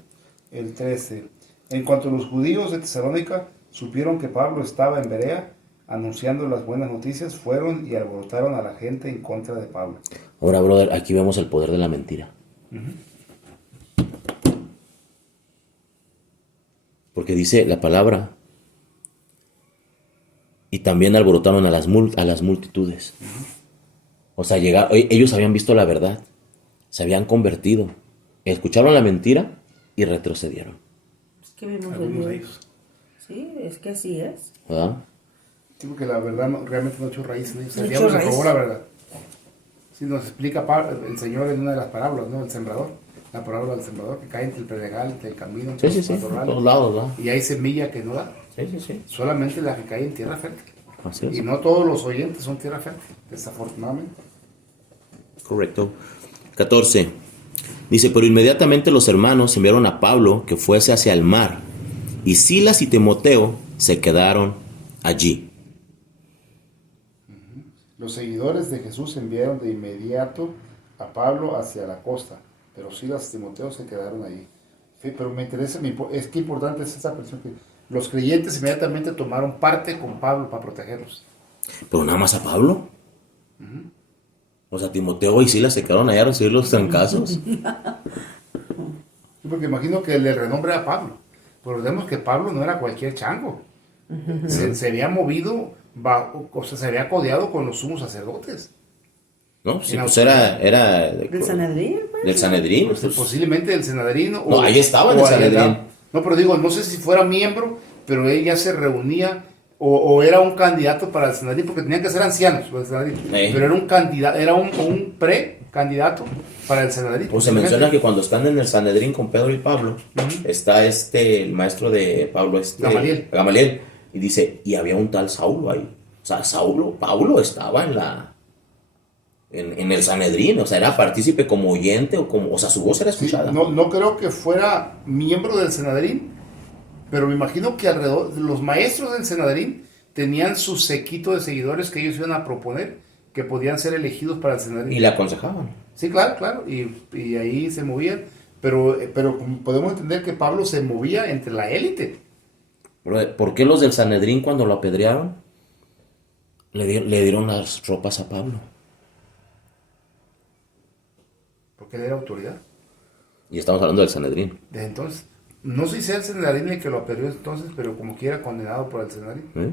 El 13. En cuanto los judíos de Tesalónica supieron que Pablo estaba en Berea anunciando las buenas noticias, fueron y alborotaron a la gente en contra de Pablo. Ahora, brother, aquí vemos el poder de la mentira. Porque dice la palabra, y también alborotaron a las multitudes. O sea, ellos habían visto la verdad, se habían convertido, escucharon la mentira y retrocedieron. Es que vimos Algunos de el ellos. Sí, es que así es. ¿Verdad? Digo que la verdad realmente no echó raíz en ellos. No El echó diablo se raíz. robó la verdad. Sí, nos explica el Señor en una de las parábolas, ¿no? El sembrador. La parábola del sembrador que cae entre el predregal, entre el camino, entre Sí, los en matorrales. todos lados, ¿verdad? Y hay semilla que no da. Sí. Solamente la que cae en tierra fértil. Así es. Y no todos los oyentes son tierra fértil, desafortunadamente. Correcto. 14. Dice, pero inmediatamente los hermanos enviaron a Pablo que fuese hacia el mar, y Silas y Timoteo se quedaron allí. Los seguidores de Jesús enviaron de inmediato a Pablo hacia la costa, pero Silas y Timoteo se quedaron allí. Sí, pero me interesa, es que importante es esa presión que los creyentes inmediatamente tomaron parte con Pablo para protegerlos. Pero nada más a Pablo. O sea, Timoteo y Silas se quedaron allá a recibir los trancazos. Porque imagino que el renombre era Pablo. Pero vemos que Pablo no era cualquier chango. Se había movido, o sea, se había codeado con los sumos sacerdotes. No, sí, En pues autoridad. era ¿Del Sanedrín? Pues? del Sanedrín. Pues, Pues. posiblemente del Sanedrín. No, ahí estaba en el ahí Sanedrín. estaba. No, pero digo, no sé si fuera miembro, pero él ya se reunía o era un candidato para el Sanedrín, porque tenían que ser ancianos para el Sanedrín. Pero era un candidato, era un pre-candidato para el Sanedrín. Pues se menciona que cuando están en el Sanedrín con Pedro y Pablo, está el maestro de Pablo, Gamaliel, y dice, y había un tal Saulo ahí. O sea, Pablo estaba en el Sanedrín, o sea, era partícipe como oyente, o sea, su voz era escuchada. Sí, no creo que fuera miembro del Sanedrín, pero me imagino que alrededor, los maestros del Sanedrín tenían su séquito de seguidores que ellos iban a proponer, que podían ser elegidos para el Sanedrín. Y le aconsejaban. Sí, claro, y ahí se movían, pero podemos entender que Pablo se movía entre la élite. ¿Por qué los del Sanedrín cuando lo apedrearon le dieron las ropas a Pablo? Porque él era autoridad. Y estamos hablando del Sanedrín. Desde entonces, no sé si sea el Sanedrín el que lo apedreó entonces, pero como quiera condenado por el Sanedrín. ¿Eh?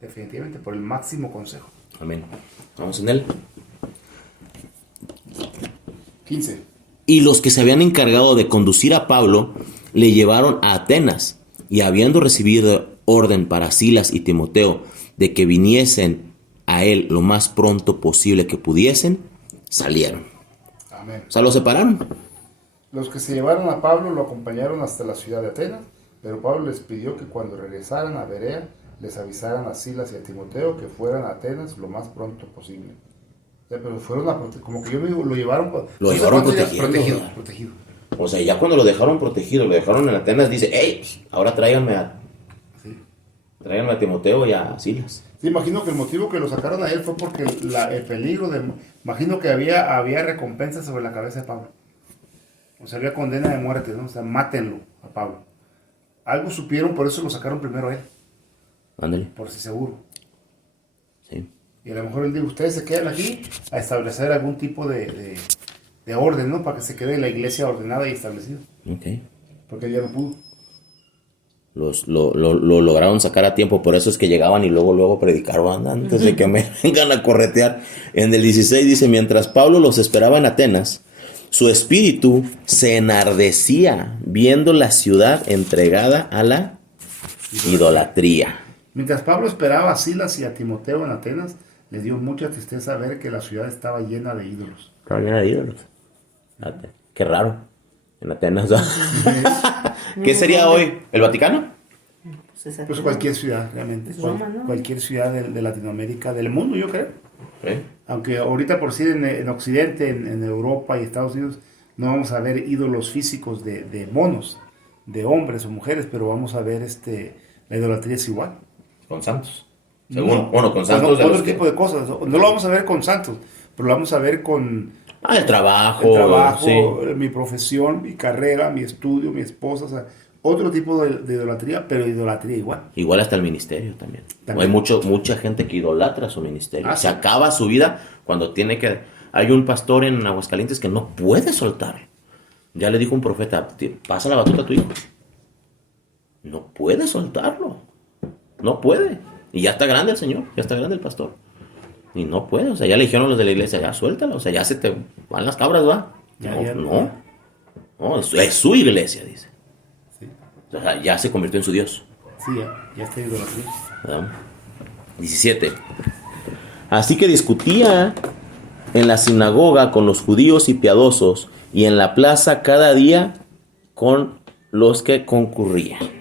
Definitivamente, por el máximo consejo. Amén. Vamos en él. 15. Y los que se habían encargado de conducir a Pablo le llevaron a Atenas, y habiendo recibido orden para Silas y Timoteo de que viniesen a él lo más pronto posible que pudiesen, salieron. Amén. O sea, lo separaron. Los que se llevaron a Pablo lo acompañaron hasta la ciudad de Atenas, pero Pablo les pidió que cuando regresaran a Berea les avisaran a Silas y a Timoteo que fueran a Atenas lo más pronto posible. O sea, pero fueron como que yo me digo, lo llevaron... Lo llevaron protegido. O sea, ya cuando lo dejaron protegido, lo dejaron en Atenas, dice, hey, ahora tráiganme a Timoteo y a Silas. Sí, imagino que el motivo que lo sacaron a él fue porque el peligro de... Imagino que había recompensa sobre la cabeza de Pablo. O sea, había condena de muerte, ¿no? O sea, mátenlo a Pablo. Algo supieron, por eso lo sacaron primero a él. Ándale. Por si seguro. Sí. Y a lo mejor él dijo, ustedes se quedan aquí a establecer algún tipo de orden, ¿no? Para que se quede la iglesia ordenada y establecida. Ok. Porque él ya no pudo. Lo lograron sacar a tiempo, por eso es que llegaban y luego predicaron antes de que me vengan a corretear. En el 16 dice, mientras Pablo los esperaba en Atenas, su espíritu se enardecía viendo la ciudad entregada a la idolatría. Mientras Pablo esperaba a Silas y a Timoteo en Atenas, le dio mucha tristeza ver que la ciudad estaba llena de ídolos. Estaba llena de ídolos. Qué raro. En Atenas. ¿Qué sería hoy? ¿El Vaticano? Pues cualquier ciudad, realmente. Roma, ¿no? Cualquier ciudad de Latinoamérica, del mundo, yo creo. ¿Eh? Aunque ahorita por sí en Occidente, en Europa y Estados Unidos, no vamos a ver ídolos físicos de monos, de hombres o mujeres, pero vamos a ver la idolatría es igual. Con santos. No, Con santos. otro tipo de cosas. No lo vamos a ver con santos, pero lo vamos a ver con el trabajo. Sí. Mi profesión, mi carrera, mi estudio, mi esposa, o sea, otro tipo de idolatría, pero idolatría igual. Igual hasta el ministerio también. Hay mucha gente que idolatra su ministerio. Se sí. acaba su vida cuando tiene que... Hay un pastor en Aguascalientes que no puede soltar. Ya le dijo un profeta, pasa la batuta a tu hijo. No puede soltarlo. No puede. Y ya está grande el señor, ya está grande el pastor. Y no puede, o sea, ya le dijeron los de la iglesia, ya suéltalo, o sea, ya se te van las cabras, ¿va? No, es su iglesia, dice. Sí. O sea, ya se convirtió en su Dios. Sí, ya está idolatría. ¿Verdad? 17. Así que discutía en la sinagoga con los judíos y piadosos, y en la plaza cada día con los que concurrían.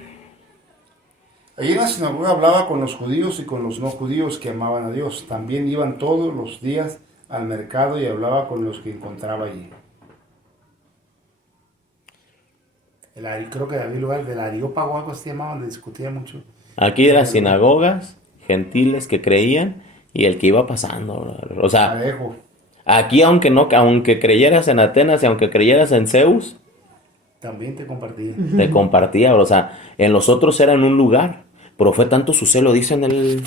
Allí en la sinagoga hablaba con los judíos y con los no judíos que amaban a Dios. También iban todos los días al mercado y hablaba con los que encontraba allí. Creo que había lugar del Areópago o algo así llamaban, donde discutía mucho. Aquí eran sinagogas gentiles que creían y el que iba pasando. O sea, Alejo. Aquí aunque creyeras en Atenas y aunque creyeras en Zeus, también te compartía. Te compartía. O sea, en los otros era en un lugar. Pero fue tanto su celo, dice en el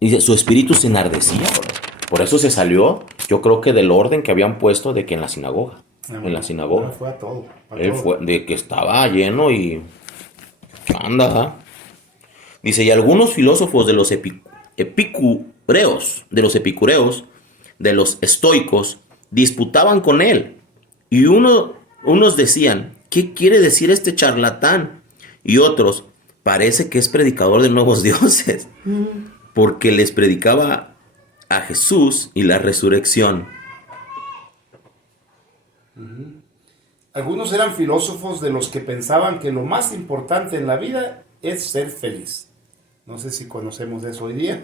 Y su espíritu se enardecía, bro. Por eso se salió, yo creo que del orden que habían puesto de que en la sinagoga. En la sinagoga. Fue a todo. Él fue, de que estaba lleno y... anda. Dice, y algunos filósofos de los epicureos, de los estoicos, disputaban con él. Y unos decían, ¿qué quiere decir este charlatán? Y otros, parece que es predicador de nuevos dioses. Porque les predicaba a Jesús y la resurrección. Algunos eran filósofos de los que pensaban que lo más importante en la vida es ser feliz. No sé si conocemos eso hoy día.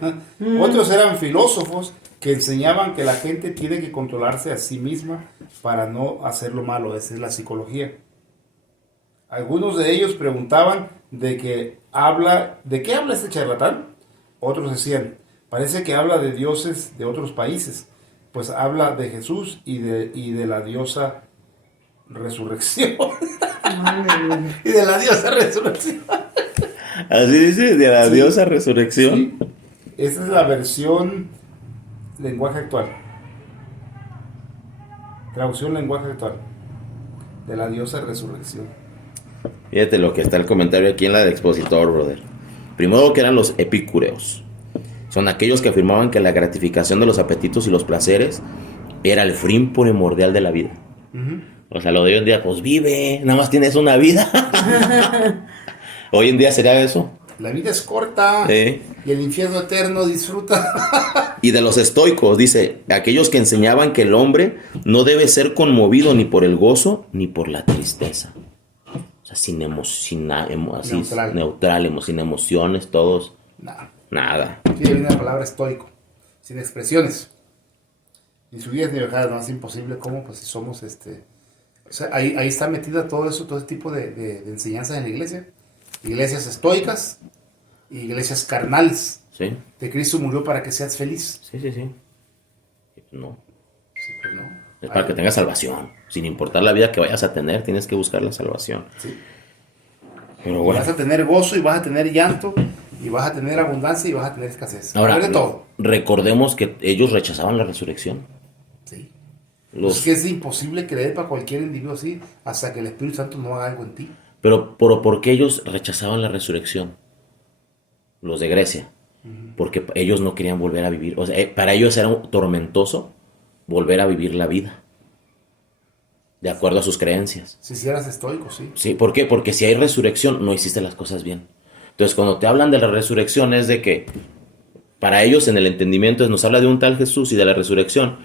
Otros eran filósofos que enseñaban que la gente tiene que controlarse a sí misma para no hacer lo malo. Esa es la psicología. Algunos de ellos preguntaban ¿de qué habla este charlatán? Otros decían, parece que habla de dioses de otros países, pues habla de Jesús y de la diosa resurrección. Y de la diosa resurrección. Así dice, de la diosa resurrección. Sí. Esta es la versión lenguaje actual. Traducción lenguaje actual. De la diosa resurrección. Fíjate lo que está el comentario aquí en la de expositor, brother. Primero que eran los epicúreos. Son aquellos que afirmaban que la gratificación de los apetitos y los placeres era el fin primordial de la vida. O sea, lo de hoy en día, pues vive, nada más tienes una vida. Hoy en día sería eso. La vida es corta y el infierno eterno disfruta. Y de los estoicos, dice, aquellos que enseñaban que el hombre no debe ser conmovido ni por el gozo ni por la tristeza. O sea, sin emociones, todos. Nada. Aquí viene la palabra estoico, sin expresiones. Ni subidas ni bajadas, no es imposible. ¿Cómo? Pues si somos O sea, ahí está metida todo eso, todo ese tipo de enseñanzas en la iglesia. Iglesias estoicas y iglesias carnales. Sí. De Cristo murió para que seas feliz. Sí. Y pues no. Sí, pues no. Es para que tengas salvación. Sin importar la vida que vayas a tener, tienes que buscar la salvación. Sí. Pero bueno. Vas a tener gozo y vas a tener llanto y vas a tener abundancia y vas a tener escasez. Ahora, de todo. Recordemos que ellos rechazaban la resurrección. Sí. Es que es imposible creer para cualquier individuo así hasta que el Espíritu Santo no haga algo en ti. Pero ¿por qué ellos rechazaban la resurrección? Los de Grecia. Porque ellos no querían volver a vivir. O sea, para ellos era tormentoso volver a vivir la vida. De acuerdo a sus creencias. Si eras estoico, sí. Sí, ¿por qué? Porque si hay resurrección, no hiciste las cosas bien. Entonces, cuando te hablan de la resurrección, es de que para ellos en el entendimiento nos habla de un tal Jesús y de la resurrección.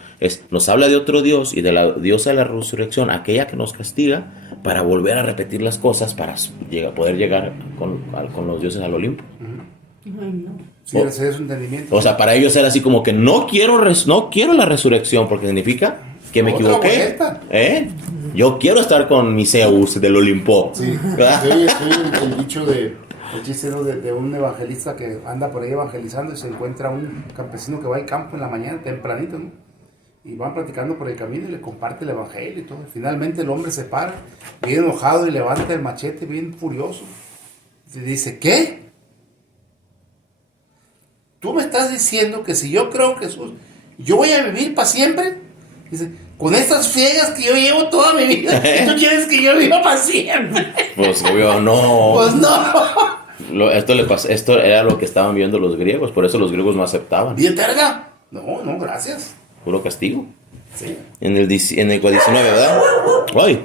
Nos habla de otro Dios y de la diosa de la resurrección, aquella que nos castiga para volver a repetir las cosas para poder llegar con los dioses al Olimpo. Ay, no. Sí, ese es su entendimiento. O sea, para ellos era así como que no quiero la resurrección porque significa que me equivoqué. Yo quiero estar con mi Zeus del Olimpo. Sí, soy el dicho el chiste de un evangelista que anda por ahí evangelizando y se encuentra un campesino que va al campo en la mañana tempranito, ¿no? Y van platicando por el camino y le comparte el evangelio y todo. Finalmente el hombre se para, bien enojado, y levanta el machete bien furioso. Y dice, ¿qué? ¿Tú me estás diciendo que si yo creo en Jesús, yo voy a vivir para siempre? Dice, con estas friegas que yo llevo toda mi vida, ¿tú quieres que yo viva para siempre? Pues obvio, no. Pues no. Esto era lo que estaban viendo los griegos, por eso los griegos no aceptaban. ¿Bien terga? No, gracias. Puro castigo. Sí. En el 19, ¿verdad? ¡Ay!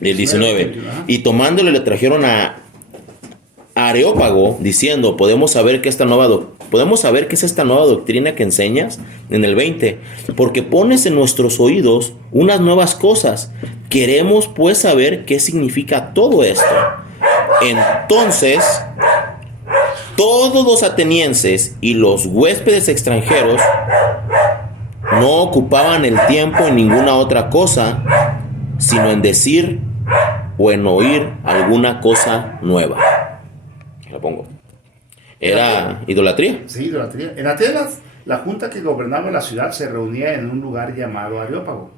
El 19. Y tomándole le trajeron a Areópago, diciendo, podemos saber que es esta nueva doctrina que enseñas. En el 20, porque pones en nuestros oídos unas nuevas cosas. Queremos pues saber qué significa todo esto. Entonces, todos los atenienses y los huéspedes extranjeros no ocupaban el tiempo en ninguna otra cosa, sino en decir o en oír alguna cosa nueva. La pongo. Era idolatría. Sí, idolatría. En Atenas, la junta que gobernaba la ciudad se reunía en un lugar llamado Areópago.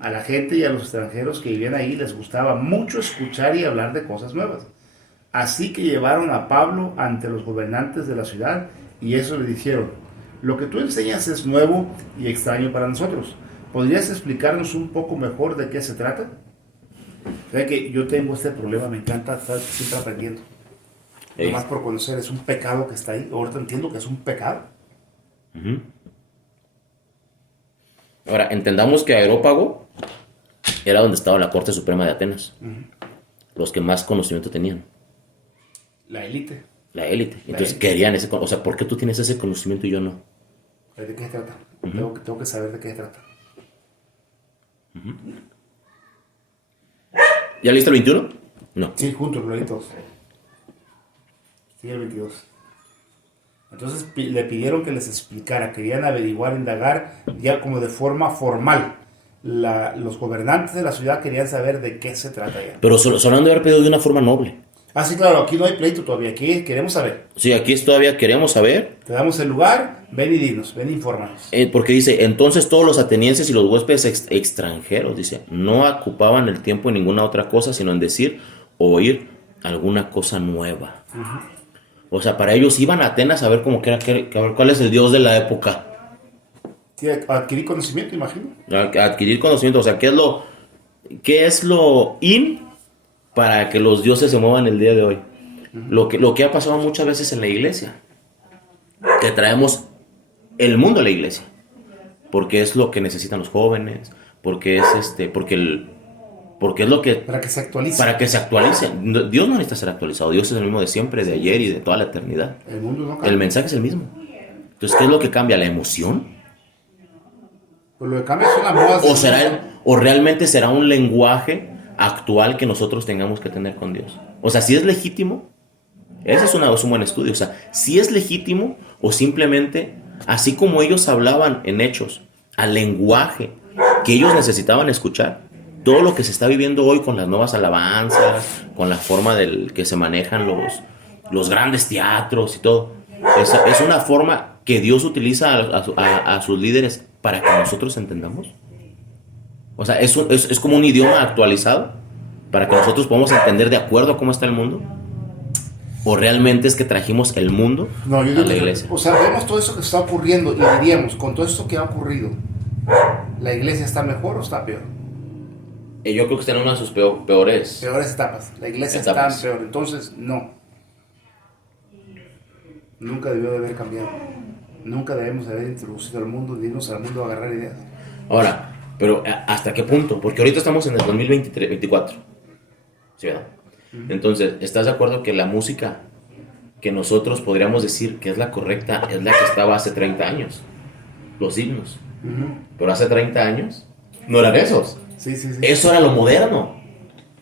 A la gente y a los extranjeros que vivían ahí les gustaba mucho escuchar y hablar de cosas nuevas. Así que llevaron a Pablo ante los gobernantes de la ciudad y eso le dijeron: lo que tú enseñas es nuevo y extraño para nosotros. ¿Podrías explicarnos un poco mejor de qué se trata? Fíjate que yo tengo este problema, me encanta estar siempre aprendiendo. Nomás por conocer, es un pecado que está ahí. Ahorita entiendo que es un pecado. Uh-huh. Ahora, entendamos que Areópago era donde estaba la Corte Suprema de Atenas. Uh-huh. Los que más conocimiento tenían. La élite. La élite. Entonces querían ese conocimiento. O sea, ¿por qué tú tienes ese conocimiento y yo no? ¿De qué se trata? Uh-huh. Tengo que saber de qué se trata. Uh-huh. ¿Ya leíste el 21? No. Sí, juntos, lo leí todos. Sí, el 22. Entonces le pidieron que les explicara, querían averiguar, indagar, ya como de forma formal. Los gobernantes de la ciudad querían saber de qué se trata ya. Pero solo han de haber pedido de una forma noble. Ah, sí, claro, aquí no hay pleito todavía, aquí queremos saber. Sí, aquí todavía queremos saber. Te damos el lugar, ven y dinos, ven y infórmanos. Porque dice, entonces todos los atenienses y los huéspedes extranjeros, dice, no ocupaban el tiempo en ninguna otra cosa, sino en decir o oír alguna cosa nueva. Uh-huh. O sea, para ellos iban a Atenas a ver cómo que era, a ver cuál es el dios de la época. Sí, adquirir conocimiento, imagino. Adquirir conocimiento, o sea, ¿qué es lo in para que los dioses se muevan el día de hoy? Uh-huh. Lo que ha pasado muchas veces en la iglesia, que traemos el mundo a la iglesia, porque es lo que necesitan los jóvenes, porque es porque es lo que... Para que se actualice. Para que se actualice. Dios no necesita ser actualizado. Dios es el mismo de siempre, de ayer y de toda la eternidad. El mundo no cambia. El mensaje es el mismo. Entonces, ¿qué es lo que cambia? ¿La emoción? Pues lo que cambia son las modas. ¿O realmente será un lenguaje actual que nosotros tengamos que tener con Dios? O sea, si es legítimo, ese es un buen estudio. O sea, si es legítimo o simplemente, así como ellos hablaban en Hechos, al lenguaje que ellos necesitaban escuchar, todo lo que se está viviendo hoy con las nuevas alabanzas, con la forma que se manejan los grandes teatros y todo, es una forma que Dios utiliza a sus líderes para que nosotros entendamos. O sea, es como un idioma actualizado para que nosotros podamos entender de acuerdo a cómo está el mundo. ¿O realmente es que trajimos el mundo a la iglesia? O sea, vemos todo eso que está ocurriendo y diríamos, con todo esto que ha ocurrido, ¿la iglesia está mejor o está peor? Yo creo que está en una de sus peores etapas. La iglesia está peor. Entonces, no. Nunca debió de haber cambiado. Nunca debemos de haber introducido al mundo, de irnos al mundo a agarrar ideas. Ahora, pero ¿hasta qué punto? Porque ahorita estamos en el 2024. ¿Sí, verdad? Uh-huh. Entonces, ¿estás de acuerdo que la música que nosotros podríamos decir que es la correcta es la que estaba hace 30 años? Los himnos. Uh-huh. Pero hace 30 años no eran esos. Sí. Eso era lo moderno.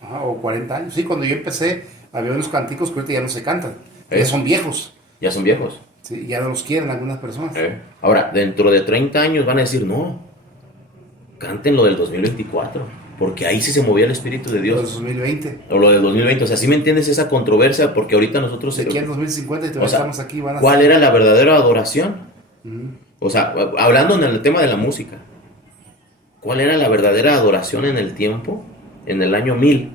Ajá, o 40 años. Sí, cuando yo empecé había unos canticos que ahorita ya no se cantan. Ya son viejos. Ya son viejos. Sí, ya no los quieren algunas personas. Ahora, dentro de 30 años van a decir, no, canten lo del 2024, porque ahí sí se movía el Espíritu de Dios. Lo del 2020. O lo del 2020. O sea, ¿sí me entiendes esa controversia? Porque ahorita nosotros... De aquí en 2050 y todavía estamos aquí. ¿Cuál era la verdadera adoración? Uh-huh. O sea, hablando en el tema de la música, ¿cuál era la verdadera adoración en el tiempo? En el año 1000,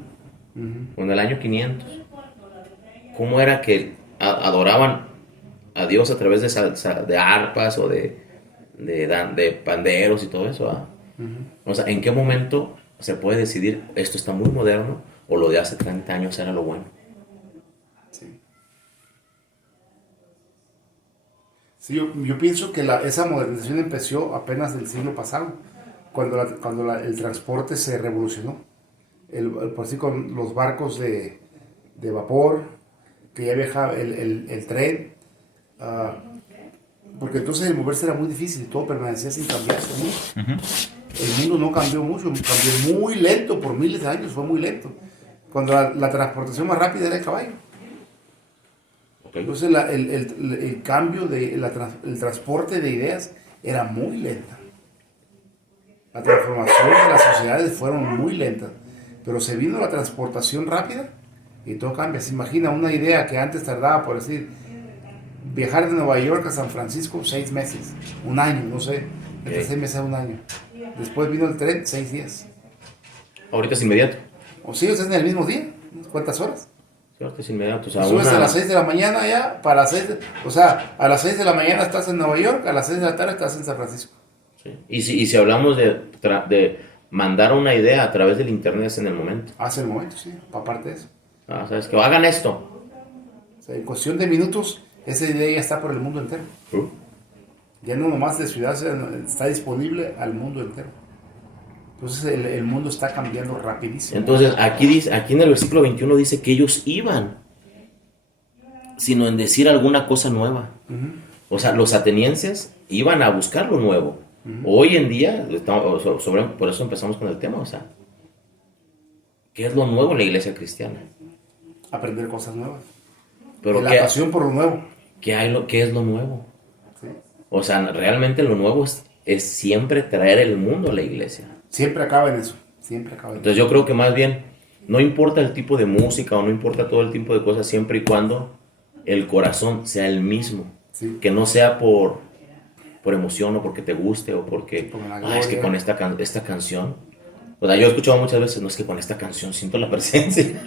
uh-huh, o en el año 500. ¿Cómo era que adoraban a Dios a través de arpas o de panderos y todo eso? Uh-huh. O sea, ¿en qué momento se puede decidir esto está muy moderno o lo de hace 30 años era lo bueno? Sí, yo pienso que esa modernización empezó apenas del siglo pasado, cuando el transporte se revolucionó. Por así con los barcos de vapor, que ya viajaba el tren, porque entonces el moverse era muy difícil y todo permanecía sin cambiarse, ¿no? Uh-huh. El mundo no cambió mucho, cambió muy lento, por miles de años fue muy lento. Cuando la transportación más rápida era el caballo. Entonces el cambio el transporte de ideas era muy lenta. La transformación de las sociedades fueron muy lentas, pero se vino la transportación rápida y todo cambia. Se imagina una idea que antes tardaba, por decir, viajar de Nueva York a San Francisco 6 meses, un año, no sé, entre 6 meses a un año. Después vino el tren, 6 días. Ahorita es inmediato. O sí, es en el mismo día, ¿cuántas horas? Corte es inmediato. O sea, Subes a las 6 de la mañana ya, para las 6 o sea, a las 6 de la mañana estás en Nueva York, a las 6 de la tarde estás en San Francisco. Sí. Y si hablamos de mandar una idea a través del internet es en el momento. Hace el momento, sí, aparte de eso. ¿Sabes qué? Hagan esto. O sea, en cuestión de minutos, esa idea ya está por el mundo entero. Ya no nomás de ciudad, está disponible al mundo entero. Entonces el mundo está cambiando rapidísimo. Entonces aquí en el versículo 21 dice que ellos iban, sino en decir alguna cosa nueva. O sea, los atenienses iban a buscar lo nuevo. Hoy en día, por eso empezamos con el tema, o sea, ¿qué es lo nuevo en la iglesia cristiana? Aprender cosas nuevas. Pero la pasión por lo nuevo. ¿Qué es lo nuevo? Sí. O sea, realmente lo nuevo es siempre traer el mundo a la iglesia. Siempre acaba en eso. Siempre acaba en Entonces yo creo que más bien, no importa el tipo de música o no importa todo el tipo de cosas, siempre y cuando el corazón sea el mismo. Sí. Que no sea por emoción o porque te guste o porque, es que con esta canción. O sea, yo he escuchado muchas veces, no es que con esta canción siento la presencia.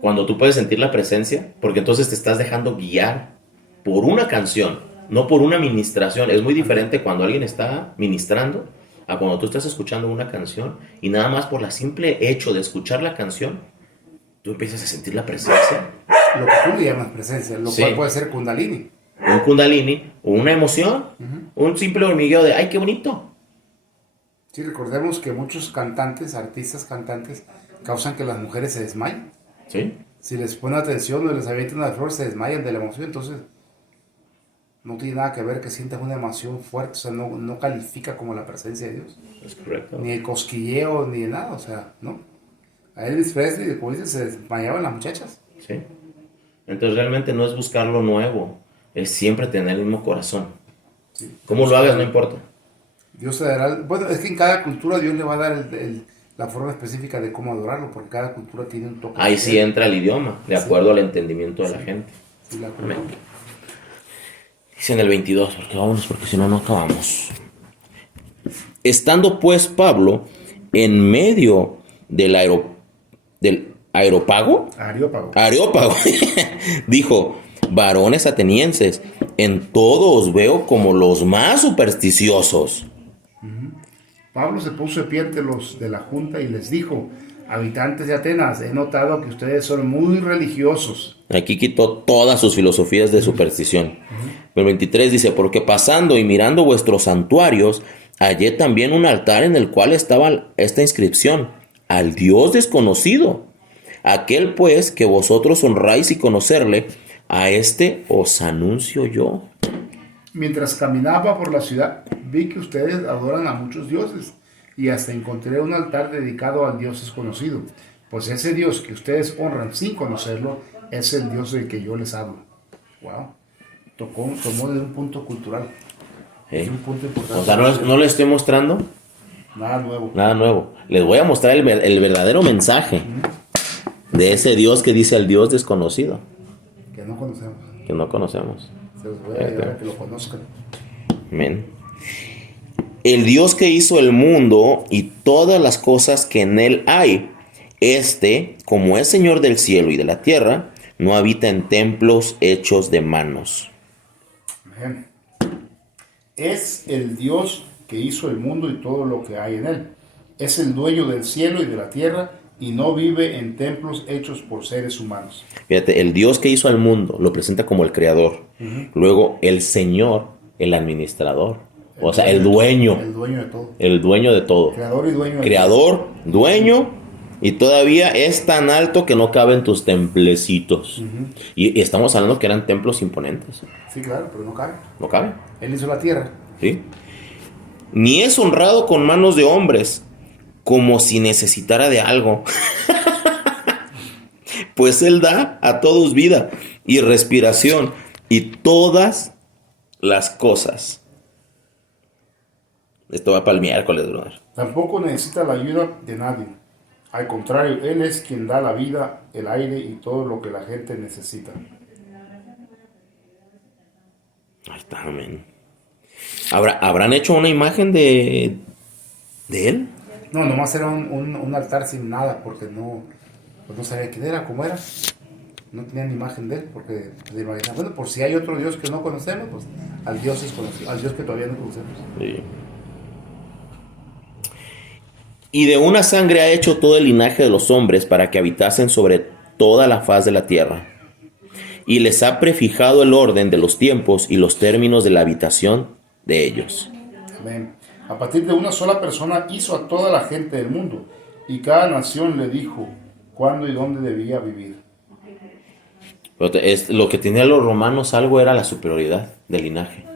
Cuando tú puedes sentir la presencia, porque entonces te estás dejando guiar por una canción, no por una ministración. Es muy diferente cuando alguien está ministrando a cuando tú estás escuchando una canción y nada más por la simple hecho de escuchar la canción, tú empiezas a sentir la presencia. Lo que tú le llamas presencia, lo cual puede ser kundalini. Un kundalini, o una emoción, un simple hormigueo de ¡ay, qué bonito! Sí, recordemos que muchos cantantes, artistas cantantes, causan que las mujeres se desmayen. ¿Sí? Si les pone atención o les avientan una flor, se desmayan de la emoción. Entonces, no tiene nada que ver que sientas una emoción fuerte. O sea, no califica como la presencia de Dios. Es correcto. Ni el cosquilleo, ni de nada. O sea, ¿no? A Elvis Presley, como dices, se desmayaban las muchachas. Sí. Entonces realmente no es buscar lo nuevo, es siempre tener el mismo corazón. Sí. ¿Cómo lo hagas? No importa. Dios te dará... Bueno, es que en cada cultura Dios le va a dar la forma específica de cómo adorarlo, porque cada cultura tiene un toque. Ahí sí entra el idioma, de acuerdo al entendimiento de la gente. Sí, la Amén. Dice en el 22, porque si no, no acabamos. Estando pues Pablo en medio del aerópago, dijo: varones atenienses, en todo os veo como los más supersticiosos. Pablo se puso de pie ante los de la junta y les dijo: habitantes de Atenas, he notado que ustedes son muy religiosos. Aquí quitó todas sus filosofías de superstición. El 23 dice: porque pasando y mirando vuestros santuarios, hallé también un altar en el cual estaba esta inscripción: al Dios desconocido. Aquel pues que vosotros honráis y conocerle, a este os anuncio yo. Mientras caminaba por la ciudad, vi que ustedes adoran a muchos dioses y hasta encontré un altar dedicado al Dios desconocido. Pues ese Dios que ustedes honran sin conocerlo es el Dios del que yo les hablo. Wow. Tomó de un punto cultural. Es un punto importante. O sea, no le estoy mostrando nada nuevo. Les voy a mostrar el verdadero mensaje de ese Dios que dice al Dios desconocido. Que no conocemos. Se los voy a ayudar a que lo conozcan. Amén. El Dios que hizo el mundo y todas las cosas que en él hay, como es Señor del cielo y de la tierra, no habita en templos hechos de manos. Amén. Es el Dios que hizo el mundo y todo lo que hay en él. Es el dueño del cielo y de la tierra y no vive en templos hechos por seres humanos. Fíjate, el Dios que hizo al mundo lo presenta como el creador. Luego el Señor, el administrador. El dueño. El dueño de todo. El dueño de todo. Creador y dueño de Creador, todo. dueño, y todavía es tan alto que no caben tus templecitos. Y estamos hablando que eran templos imponentes. Sí, claro, pero no cabe. No cabe. Él hizo la tierra. ¿Sí? Ni es honrado con manos de hombres, como si necesitara de algo. Pues Él da a todos vida y respiración y todas las cosas. Esto va para el miércoles, brother. Tampoco necesita la ayuda de nadie. Al contrario, Él es quien da la vida, el aire y todo lo que la gente necesita. Ahí está, amén. ¿Habrán hecho una imagen de Él? No, nomás era un altar sin nada, porque no pues no sabía quién era, cómo era. No tenían imagen de él, porque se imaginaban, bueno, por si hay otro Dios que no conocemos, pues al Dios es conocido, al Dios que todavía no conocemos. Sí. Y de una sangre ha hecho todo el linaje de los hombres para que habitasen sobre toda la faz de la tierra. Y les ha prefijado el orden de los tiempos y los términos de la habitación de ellos. Amén. A partir de una sola persona hizo a toda la gente del mundo, y cada nación le dijo cuándo y dónde debía vivir. Lo que tenían los romanos algo era la superioridad del linaje.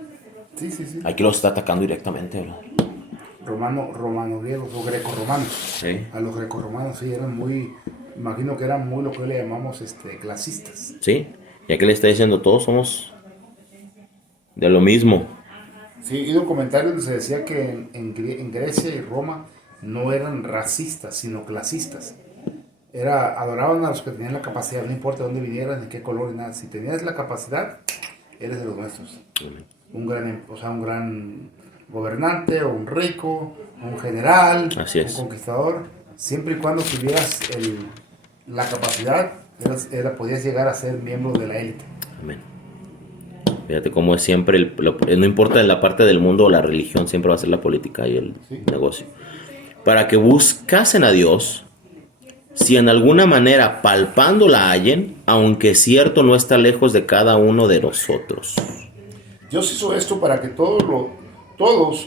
Sí, sí, sí. Aquí los está atacando directamente, ¿verdad? Romano griegos o grecorromanos. Sí. A los grecorromanos sí eran muy, imagino que eran muy lo que hoy le llamamos clasistas. Sí, ya que le está diciendo, todos somos de lo mismo. Sí, y un comentario donde se decía que en Grecia y Roma no eran racistas, sino clasistas. Adoraban a los que tenían la capacidad, no importa dónde vinieran, ni qué color, ni nada. Si tenías la capacidad, eres de los nuestros. Un gran gobernante, o un rico, un general, Así es. un conquistador. Siempre y cuando tuvieras la capacidad, podías llegar a ser miembro de la élite. Amén. Fíjate cómo es siempre, no importa en la parte del mundo o la religión, siempre va a ser la política y el negocio. Para que buscasen a Dios, si en alguna manera palpando la hallen, aunque cierto no está lejos de cada uno de nosotros. Dios hizo esto para que todos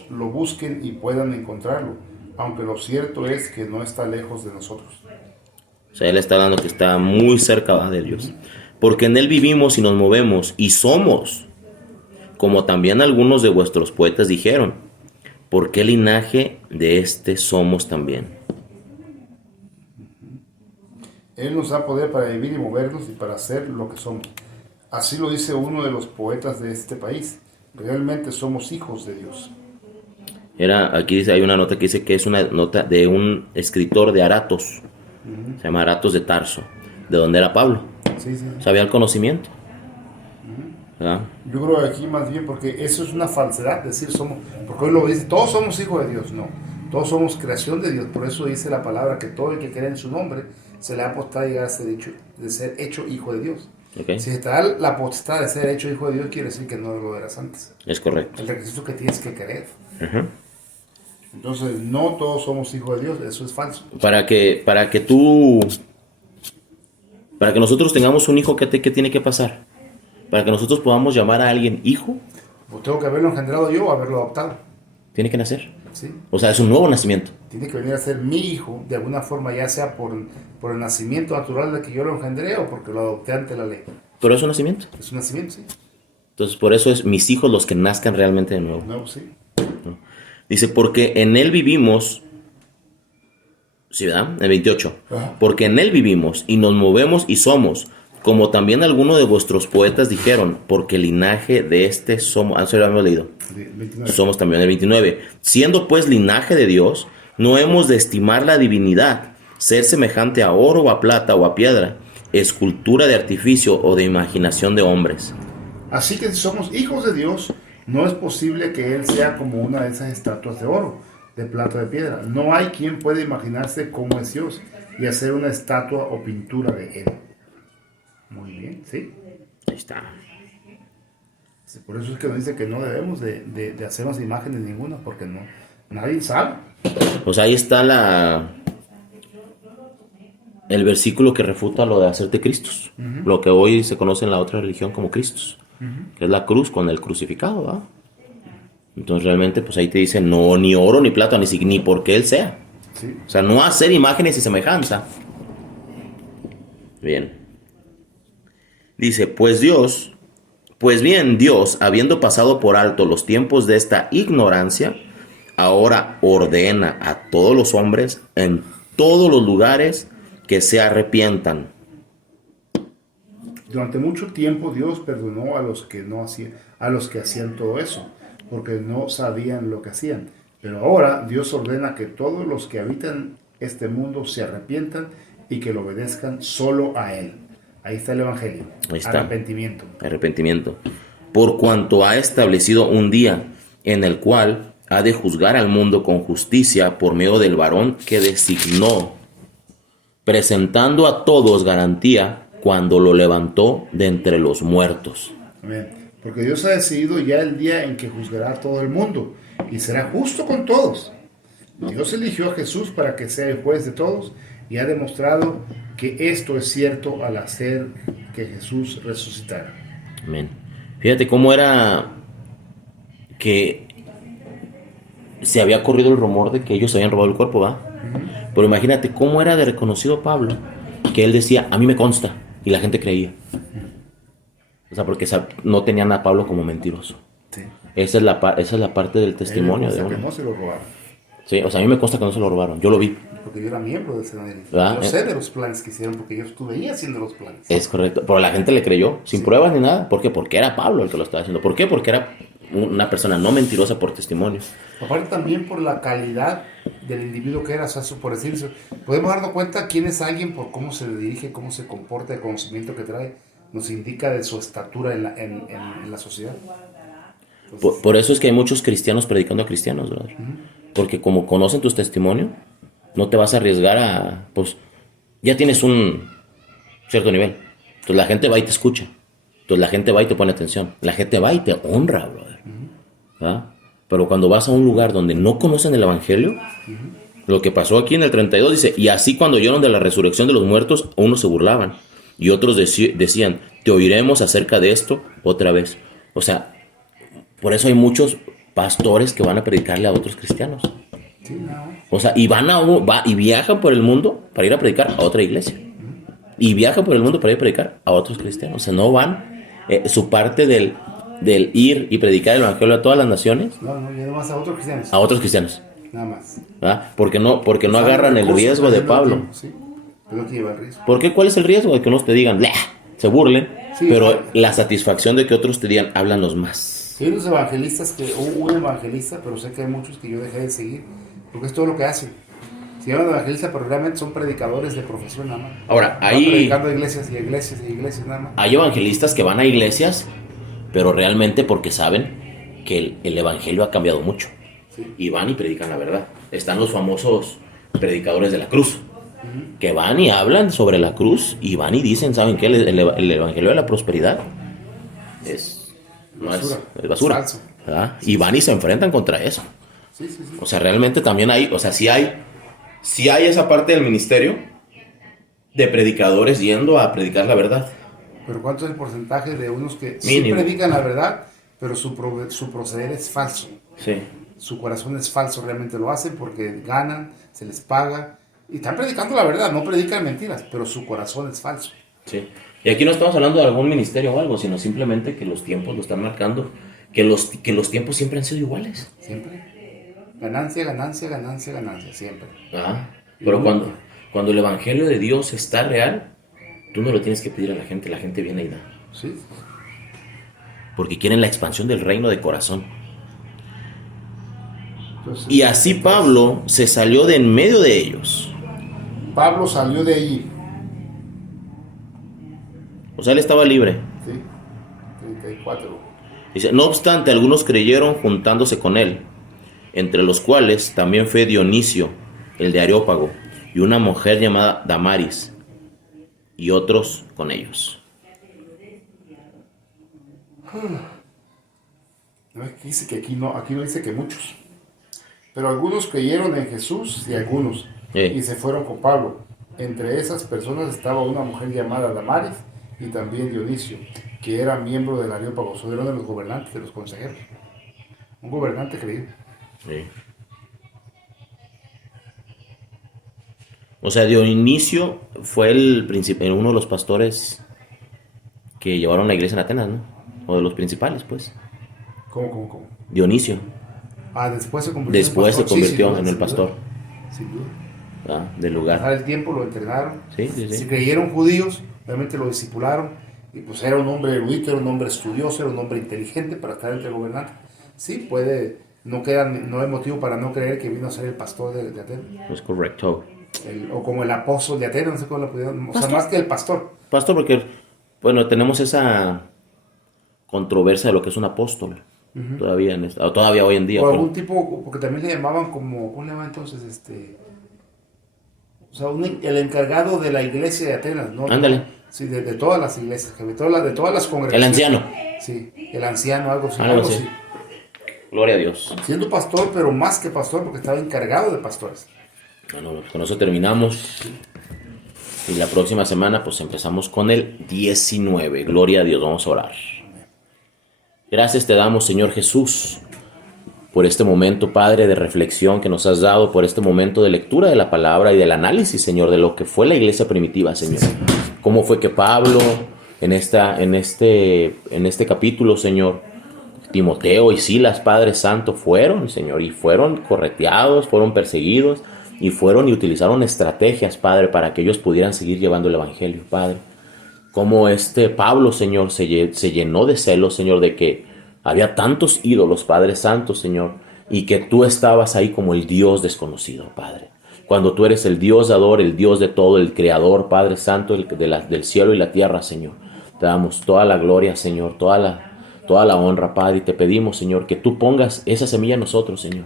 lo busquen y puedan encontrarlo, aunque lo cierto es que no está lejos de nosotros. O sea, Él está dando que está muy cerca de Dios. Porque en Él vivimos y nos movemos y somos, como también algunos de vuestros poetas dijeron, ¿por qué linaje de este somos también? Él nos da poder para vivir y movernos y para ser lo que somos. Así lo dice uno de los poetas de este país. Realmente somos hijos de Dios. Aquí dice, hay una nota que dice que es una nota de un escritor de Aratos. Se llama Aratos de Tarso, de donde era Pablo. Sí, sí. Sabía el conocimiento. ¿Verdad? Yo creo que aquí más bien porque eso es una falsedad, decir somos, porque hoy lo dice, todos somos hijos de Dios, no, todos somos creación de Dios, por eso dice la palabra que todo el que cree en su nombre se le ha potestad de llegar a ser hecho hijo de Dios. Okay. Si te da la potestad de ser hecho hijo de Dios, quiere decir que no lo eras antes. Es correcto. El requisito que tienes que creer. Uh-huh. Entonces, no todos somos hijos de Dios, eso es falso. Para que nosotros tengamos un hijo, ¿qué tiene que pasar? Para que nosotros podamos llamar a alguien hijo, Pues tengo que haberlo engendrado yo o haberlo adoptado. tiene que nacer. ¿Sí? O sea, es un nuevo nacimiento. Tiene que venir a ser mi hijo de alguna forma, ya sea por el nacimiento natural de que yo lo engendré o porque lo adopté ante la ley. Pero es un nacimiento. Es un nacimiento, sí. Entonces, por eso es mis hijos los que nazcan realmente de nuevo. No, sí. ¿No? Dice, porque en Él vivimos. Sí, ¿verdad? El 28. Ajá. Porque en Él vivimos y nos movemos y somos, como también algunos de vuestros poetas dijeron, porque el linaje de este somos. Eso lo hemos leído. 29. Somos también el 29. Siendo pues linaje de Dios, no hemos de estimar la divinidad, ser semejante a oro o a plata o a piedra, escultura de artificio o de imaginación de hombres. Así que si somos hijos de Dios, no es posible que Él sea como una de esas estatuas de oro, de plata o de piedra. No hay quien pueda imaginarse cómo es Dios y hacer una estatua o pintura de Él. Muy bien, ¿sí? Ahí está. Sí, por eso es que nos dice que no debemos de hacernos imágenes ninguna, porque no, nadie sabe. Pues ahí está el versículo que refuta lo de hacerte Cristos. Lo que hoy se conoce en la otra religión como Cristos. Que es la cruz con el crucificado, ¿verdad? Entonces realmente pues ahí te dice no, ni oro, ni plata, ni porque Él sea. Sí. O sea, no hacer imágenes y semejanza. Bien. Dice, pues bien Dios, habiendo pasado por alto los tiempos de esta ignorancia, ahora ordena a todos los hombres en todos los lugares que se arrepientan. Durante mucho tiempo Dios perdonó a los que hacían todo eso, porque no sabían lo que hacían. Pero ahora Dios ordena que todos los que habitan este mundo se arrepientan y que lo obedezcan solo a Él. Ahí está el Evangelio. Ahí está. Arrepentimiento. Por cuanto ha establecido un día en el cual ha de juzgar al mundo con justicia por medio del varón que designó. presentando a todos garantía cuando lo levantó de entre los muertos. Amén. Porque Dios ha decidido ya el día en que juzgará a todo el mundo y será justo con todos. Dios eligió a Jesús para que sea el juez de todos y ha demostrado que esto es cierto al hacer que Jesús resucitara. Amén. Fíjate cómo era que se había corrido el rumor de que ellos habían robado el cuerpo, ¿va? Pero imagínate cómo era de reconocido Pablo, que él decía, a mí me consta, y la gente creía. O sea, porque no tenían a Pablo como mentiroso. Sí. Esa es la parte del testimonio de que uno. no se lo robaron. Sí, o sea, a mí me consta que no se lo robaron, yo lo vi. Porque yo era miembro de Sanedrín. ¿Verdad? Yo sé de los planes que hicieron porque yo estuve ahí haciendo los planes. Es correcto, pero la gente le creyó, sin pruebas ni nada. ¿Por qué? Porque era Pablo el que lo estaba haciendo. ¿Por qué? Porque era una persona no mentirosa por testimonio. Aparte también por la calidad del individuo que era, o sea, por decirlo, podemos darnos cuenta quién es alguien por cómo se dirige, cómo se comporta, el conocimiento que trae, nos indica de su estatura en la sociedad. Entonces, Por eso es que hay muchos cristianos predicando a cristianos, ¿verdad? Porque como conocen tus testimonios, no te vas a arriesgar a, pues, ya tienes un cierto nivel. Entonces la gente va y te escucha. Entonces la gente va y te pone atención. La gente va y te honra, brother. ¿Ah? Pero cuando vas a un lugar donde no conocen el evangelio, lo que pasó aquí en el 32 dice, y así cuando oyeron de la resurrección de los muertos, unos se burlaban y otros decían, te oiremos acerca de esto otra vez. O sea, por eso hay muchos pastores que van a predicarle a otros cristianos. sí, no. O sea, y y viajan por el mundo para ir a predicar a otra iglesia. Y viajan por el mundo para ir a predicar a otros cristianos. O sea, no van, su parte del ir y predicar el evangelio a todas las naciones, No, ya nomás a otros cristianos. a otros cristianos. Nada más. ¿Verdad? Porque no Usando agarran el recursos, riesgo de perdiendo Pablo. tiempo, sí, pero que lleva el riesgo. ¿Por qué? ¿Cuál es el riesgo? De que unos te digan, "Bleh", se burlen, Sí, pero claro. la satisfacción de que otros te digan, háblanos más. Hay unos evangelistas hubo un evangelista, pero sé que hay muchos que yo dejé de seguir, porque es todo lo que hacen. Se llaman evangelistas, pero realmente son predicadores de profesión nada más. Ahora, Van predicando a iglesias y a iglesias y a iglesias nada más. hay evangelistas que van a iglesias, pero realmente porque saben que el evangelio ha cambiado mucho. Sí. Y van y predican la verdad. Están los famosos predicadores de la cruz, que van y hablan sobre la cruz y van y dicen, ¿saben qué? El evangelio de la prosperidad es basura. Falso. ¿Verdad? Y van y se enfrentan contra eso. Sí, sí, sí. O sea, realmente también hay, o sea, sí hay esa parte del ministerio de predicadores yendo a predicar la verdad. Pero ¿cuánto es el porcentaje de unos que sí Mínimo. predican la verdad, pero su proceder es falso? Sí. Su corazón es falso, realmente lo hacen porque ganan, se les paga. Y están predicando la verdad, no predican mentiras, pero su corazón es falso. Sí. Y aquí no estamos hablando de algún ministerio o algo, sino simplemente que los tiempos lo están marcando, que los tiempos siempre han sido iguales. Siempre. Ganancia, ganancia, ganancia, ganancia, siempre. Ah, pero cuando el evangelio de Dios está real, tú no lo tienes que pedir a la gente viene y da. Sí. Porque quieren la expansión del reino de corazón. Entonces, Y así Pablo se salió de en medio de ellos. Pablo salió de allí. O sea, él estaba libre. Sí. 34. Dice, no obstante, algunos creyeron juntándose con él, entre los cuales también fue Dionisio, el de Areópago, y una mujer llamada Damaris, y otros con ellos. Aquí dice que aquí no dice que muchos. Pero algunos creyeron en Jesús y algunos. Y se fueron con Pablo. Entre esas personas estaba una mujer llamada Damaris y también Dionisio, que era miembro del Areópago, era uno de los gobernantes, de los consejeros. Un gobernante creído. Sí. O sea, Dionisio fue uno de los pastores que llevaron la iglesia en Atenas, ¿no? O de los principales, pues. ¿Cómo? Dionisio. Después se convirtió Después se convirtió en el sin pastor. duda, sin duda. Del lugar. Al el tiempo lo entrenaron. Sí. Si creyeron judíos, realmente lo discipularon. Y pues era un hombre erudito, era un hombre estudioso, era un hombre inteligente para estar entre gobernantes. Sí, no hay motivo para no creer que vino a ser el pastor de Atenas. Es correcto. O como el apóstol de Atenas, no sé cómo lo pudieron. O sea, ¿Pastor? más que el pastor. Pastor, porque, bueno, tenemos esa controversia de lo que es un apóstol. Todavía hoy en día. O algún tipo, porque también le llamaban como, ¿cómo le llamaban entonces? O sea, el encargado de la iglesia de Atenas, ¿no? Ándale. Sí, de todas las iglesias, de todas las congregaciones. El anciano. Sí, el anciano, algo así. Algo así. Gloria a Dios. Siendo pastor, pero más que pastor, porque estaba encargado de pastores. Bueno, con eso terminamos. Y la próxima semana pues empezamos con el 19. Gloria a Dios, vamos a orar. Gracias te damos, Señor Jesús, por este momento, Padre, de reflexión que nos has dado, por este momento de lectura de la palabra y del análisis, Señor, de lo que fue la iglesia primitiva, Señor. Cómo fue que Pablo, en este capítulo, Señor, Timoteo y Silas, Padre Santo, fueron, Señor, y fueron correteados, fueron perseguidos, y fueron y utilizaron estrategias, Padre, para que ellos pudieran seguir llevando el evangelio, Padre. Como Pablo, Señor, se llenó de celos, Señor, de que había tantos ídolos, Padre Santo, Señor, y que tú estabas ahí como el Dios desconocido, Padre. Cuando tú eres el Dios dador, el Dios de todo, el Creador, Padre Santo, del cielo y la tierra, Señor. Te damos toda la gloria, Señor, toda la honra, Padre, y te pedimos, Señor, que tú pongas esa semilla en nosotros, Señor.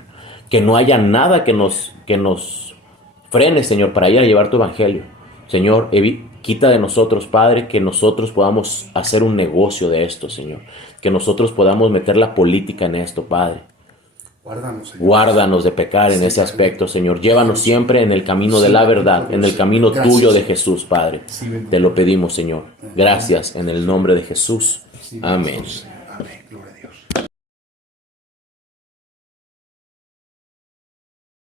Que no haya nada que nos frene, Señor, para ir a llevar tu evangelio. Señor, quita de nosotros, Padre, que nosotros podamos hacer un negocio de esto, Señor. Que nosotros podamos meter la política en esto, Padre. Guárdanos, Señor. Guárdanos de pecar en ese aspecto, Señor. Llévanos siempre en el camino de la verdad, en el camino tuyo de Jesús, Padre. Te lo pedimos, Señor. Gracias en el nombre de Jesús. Amén. Amén.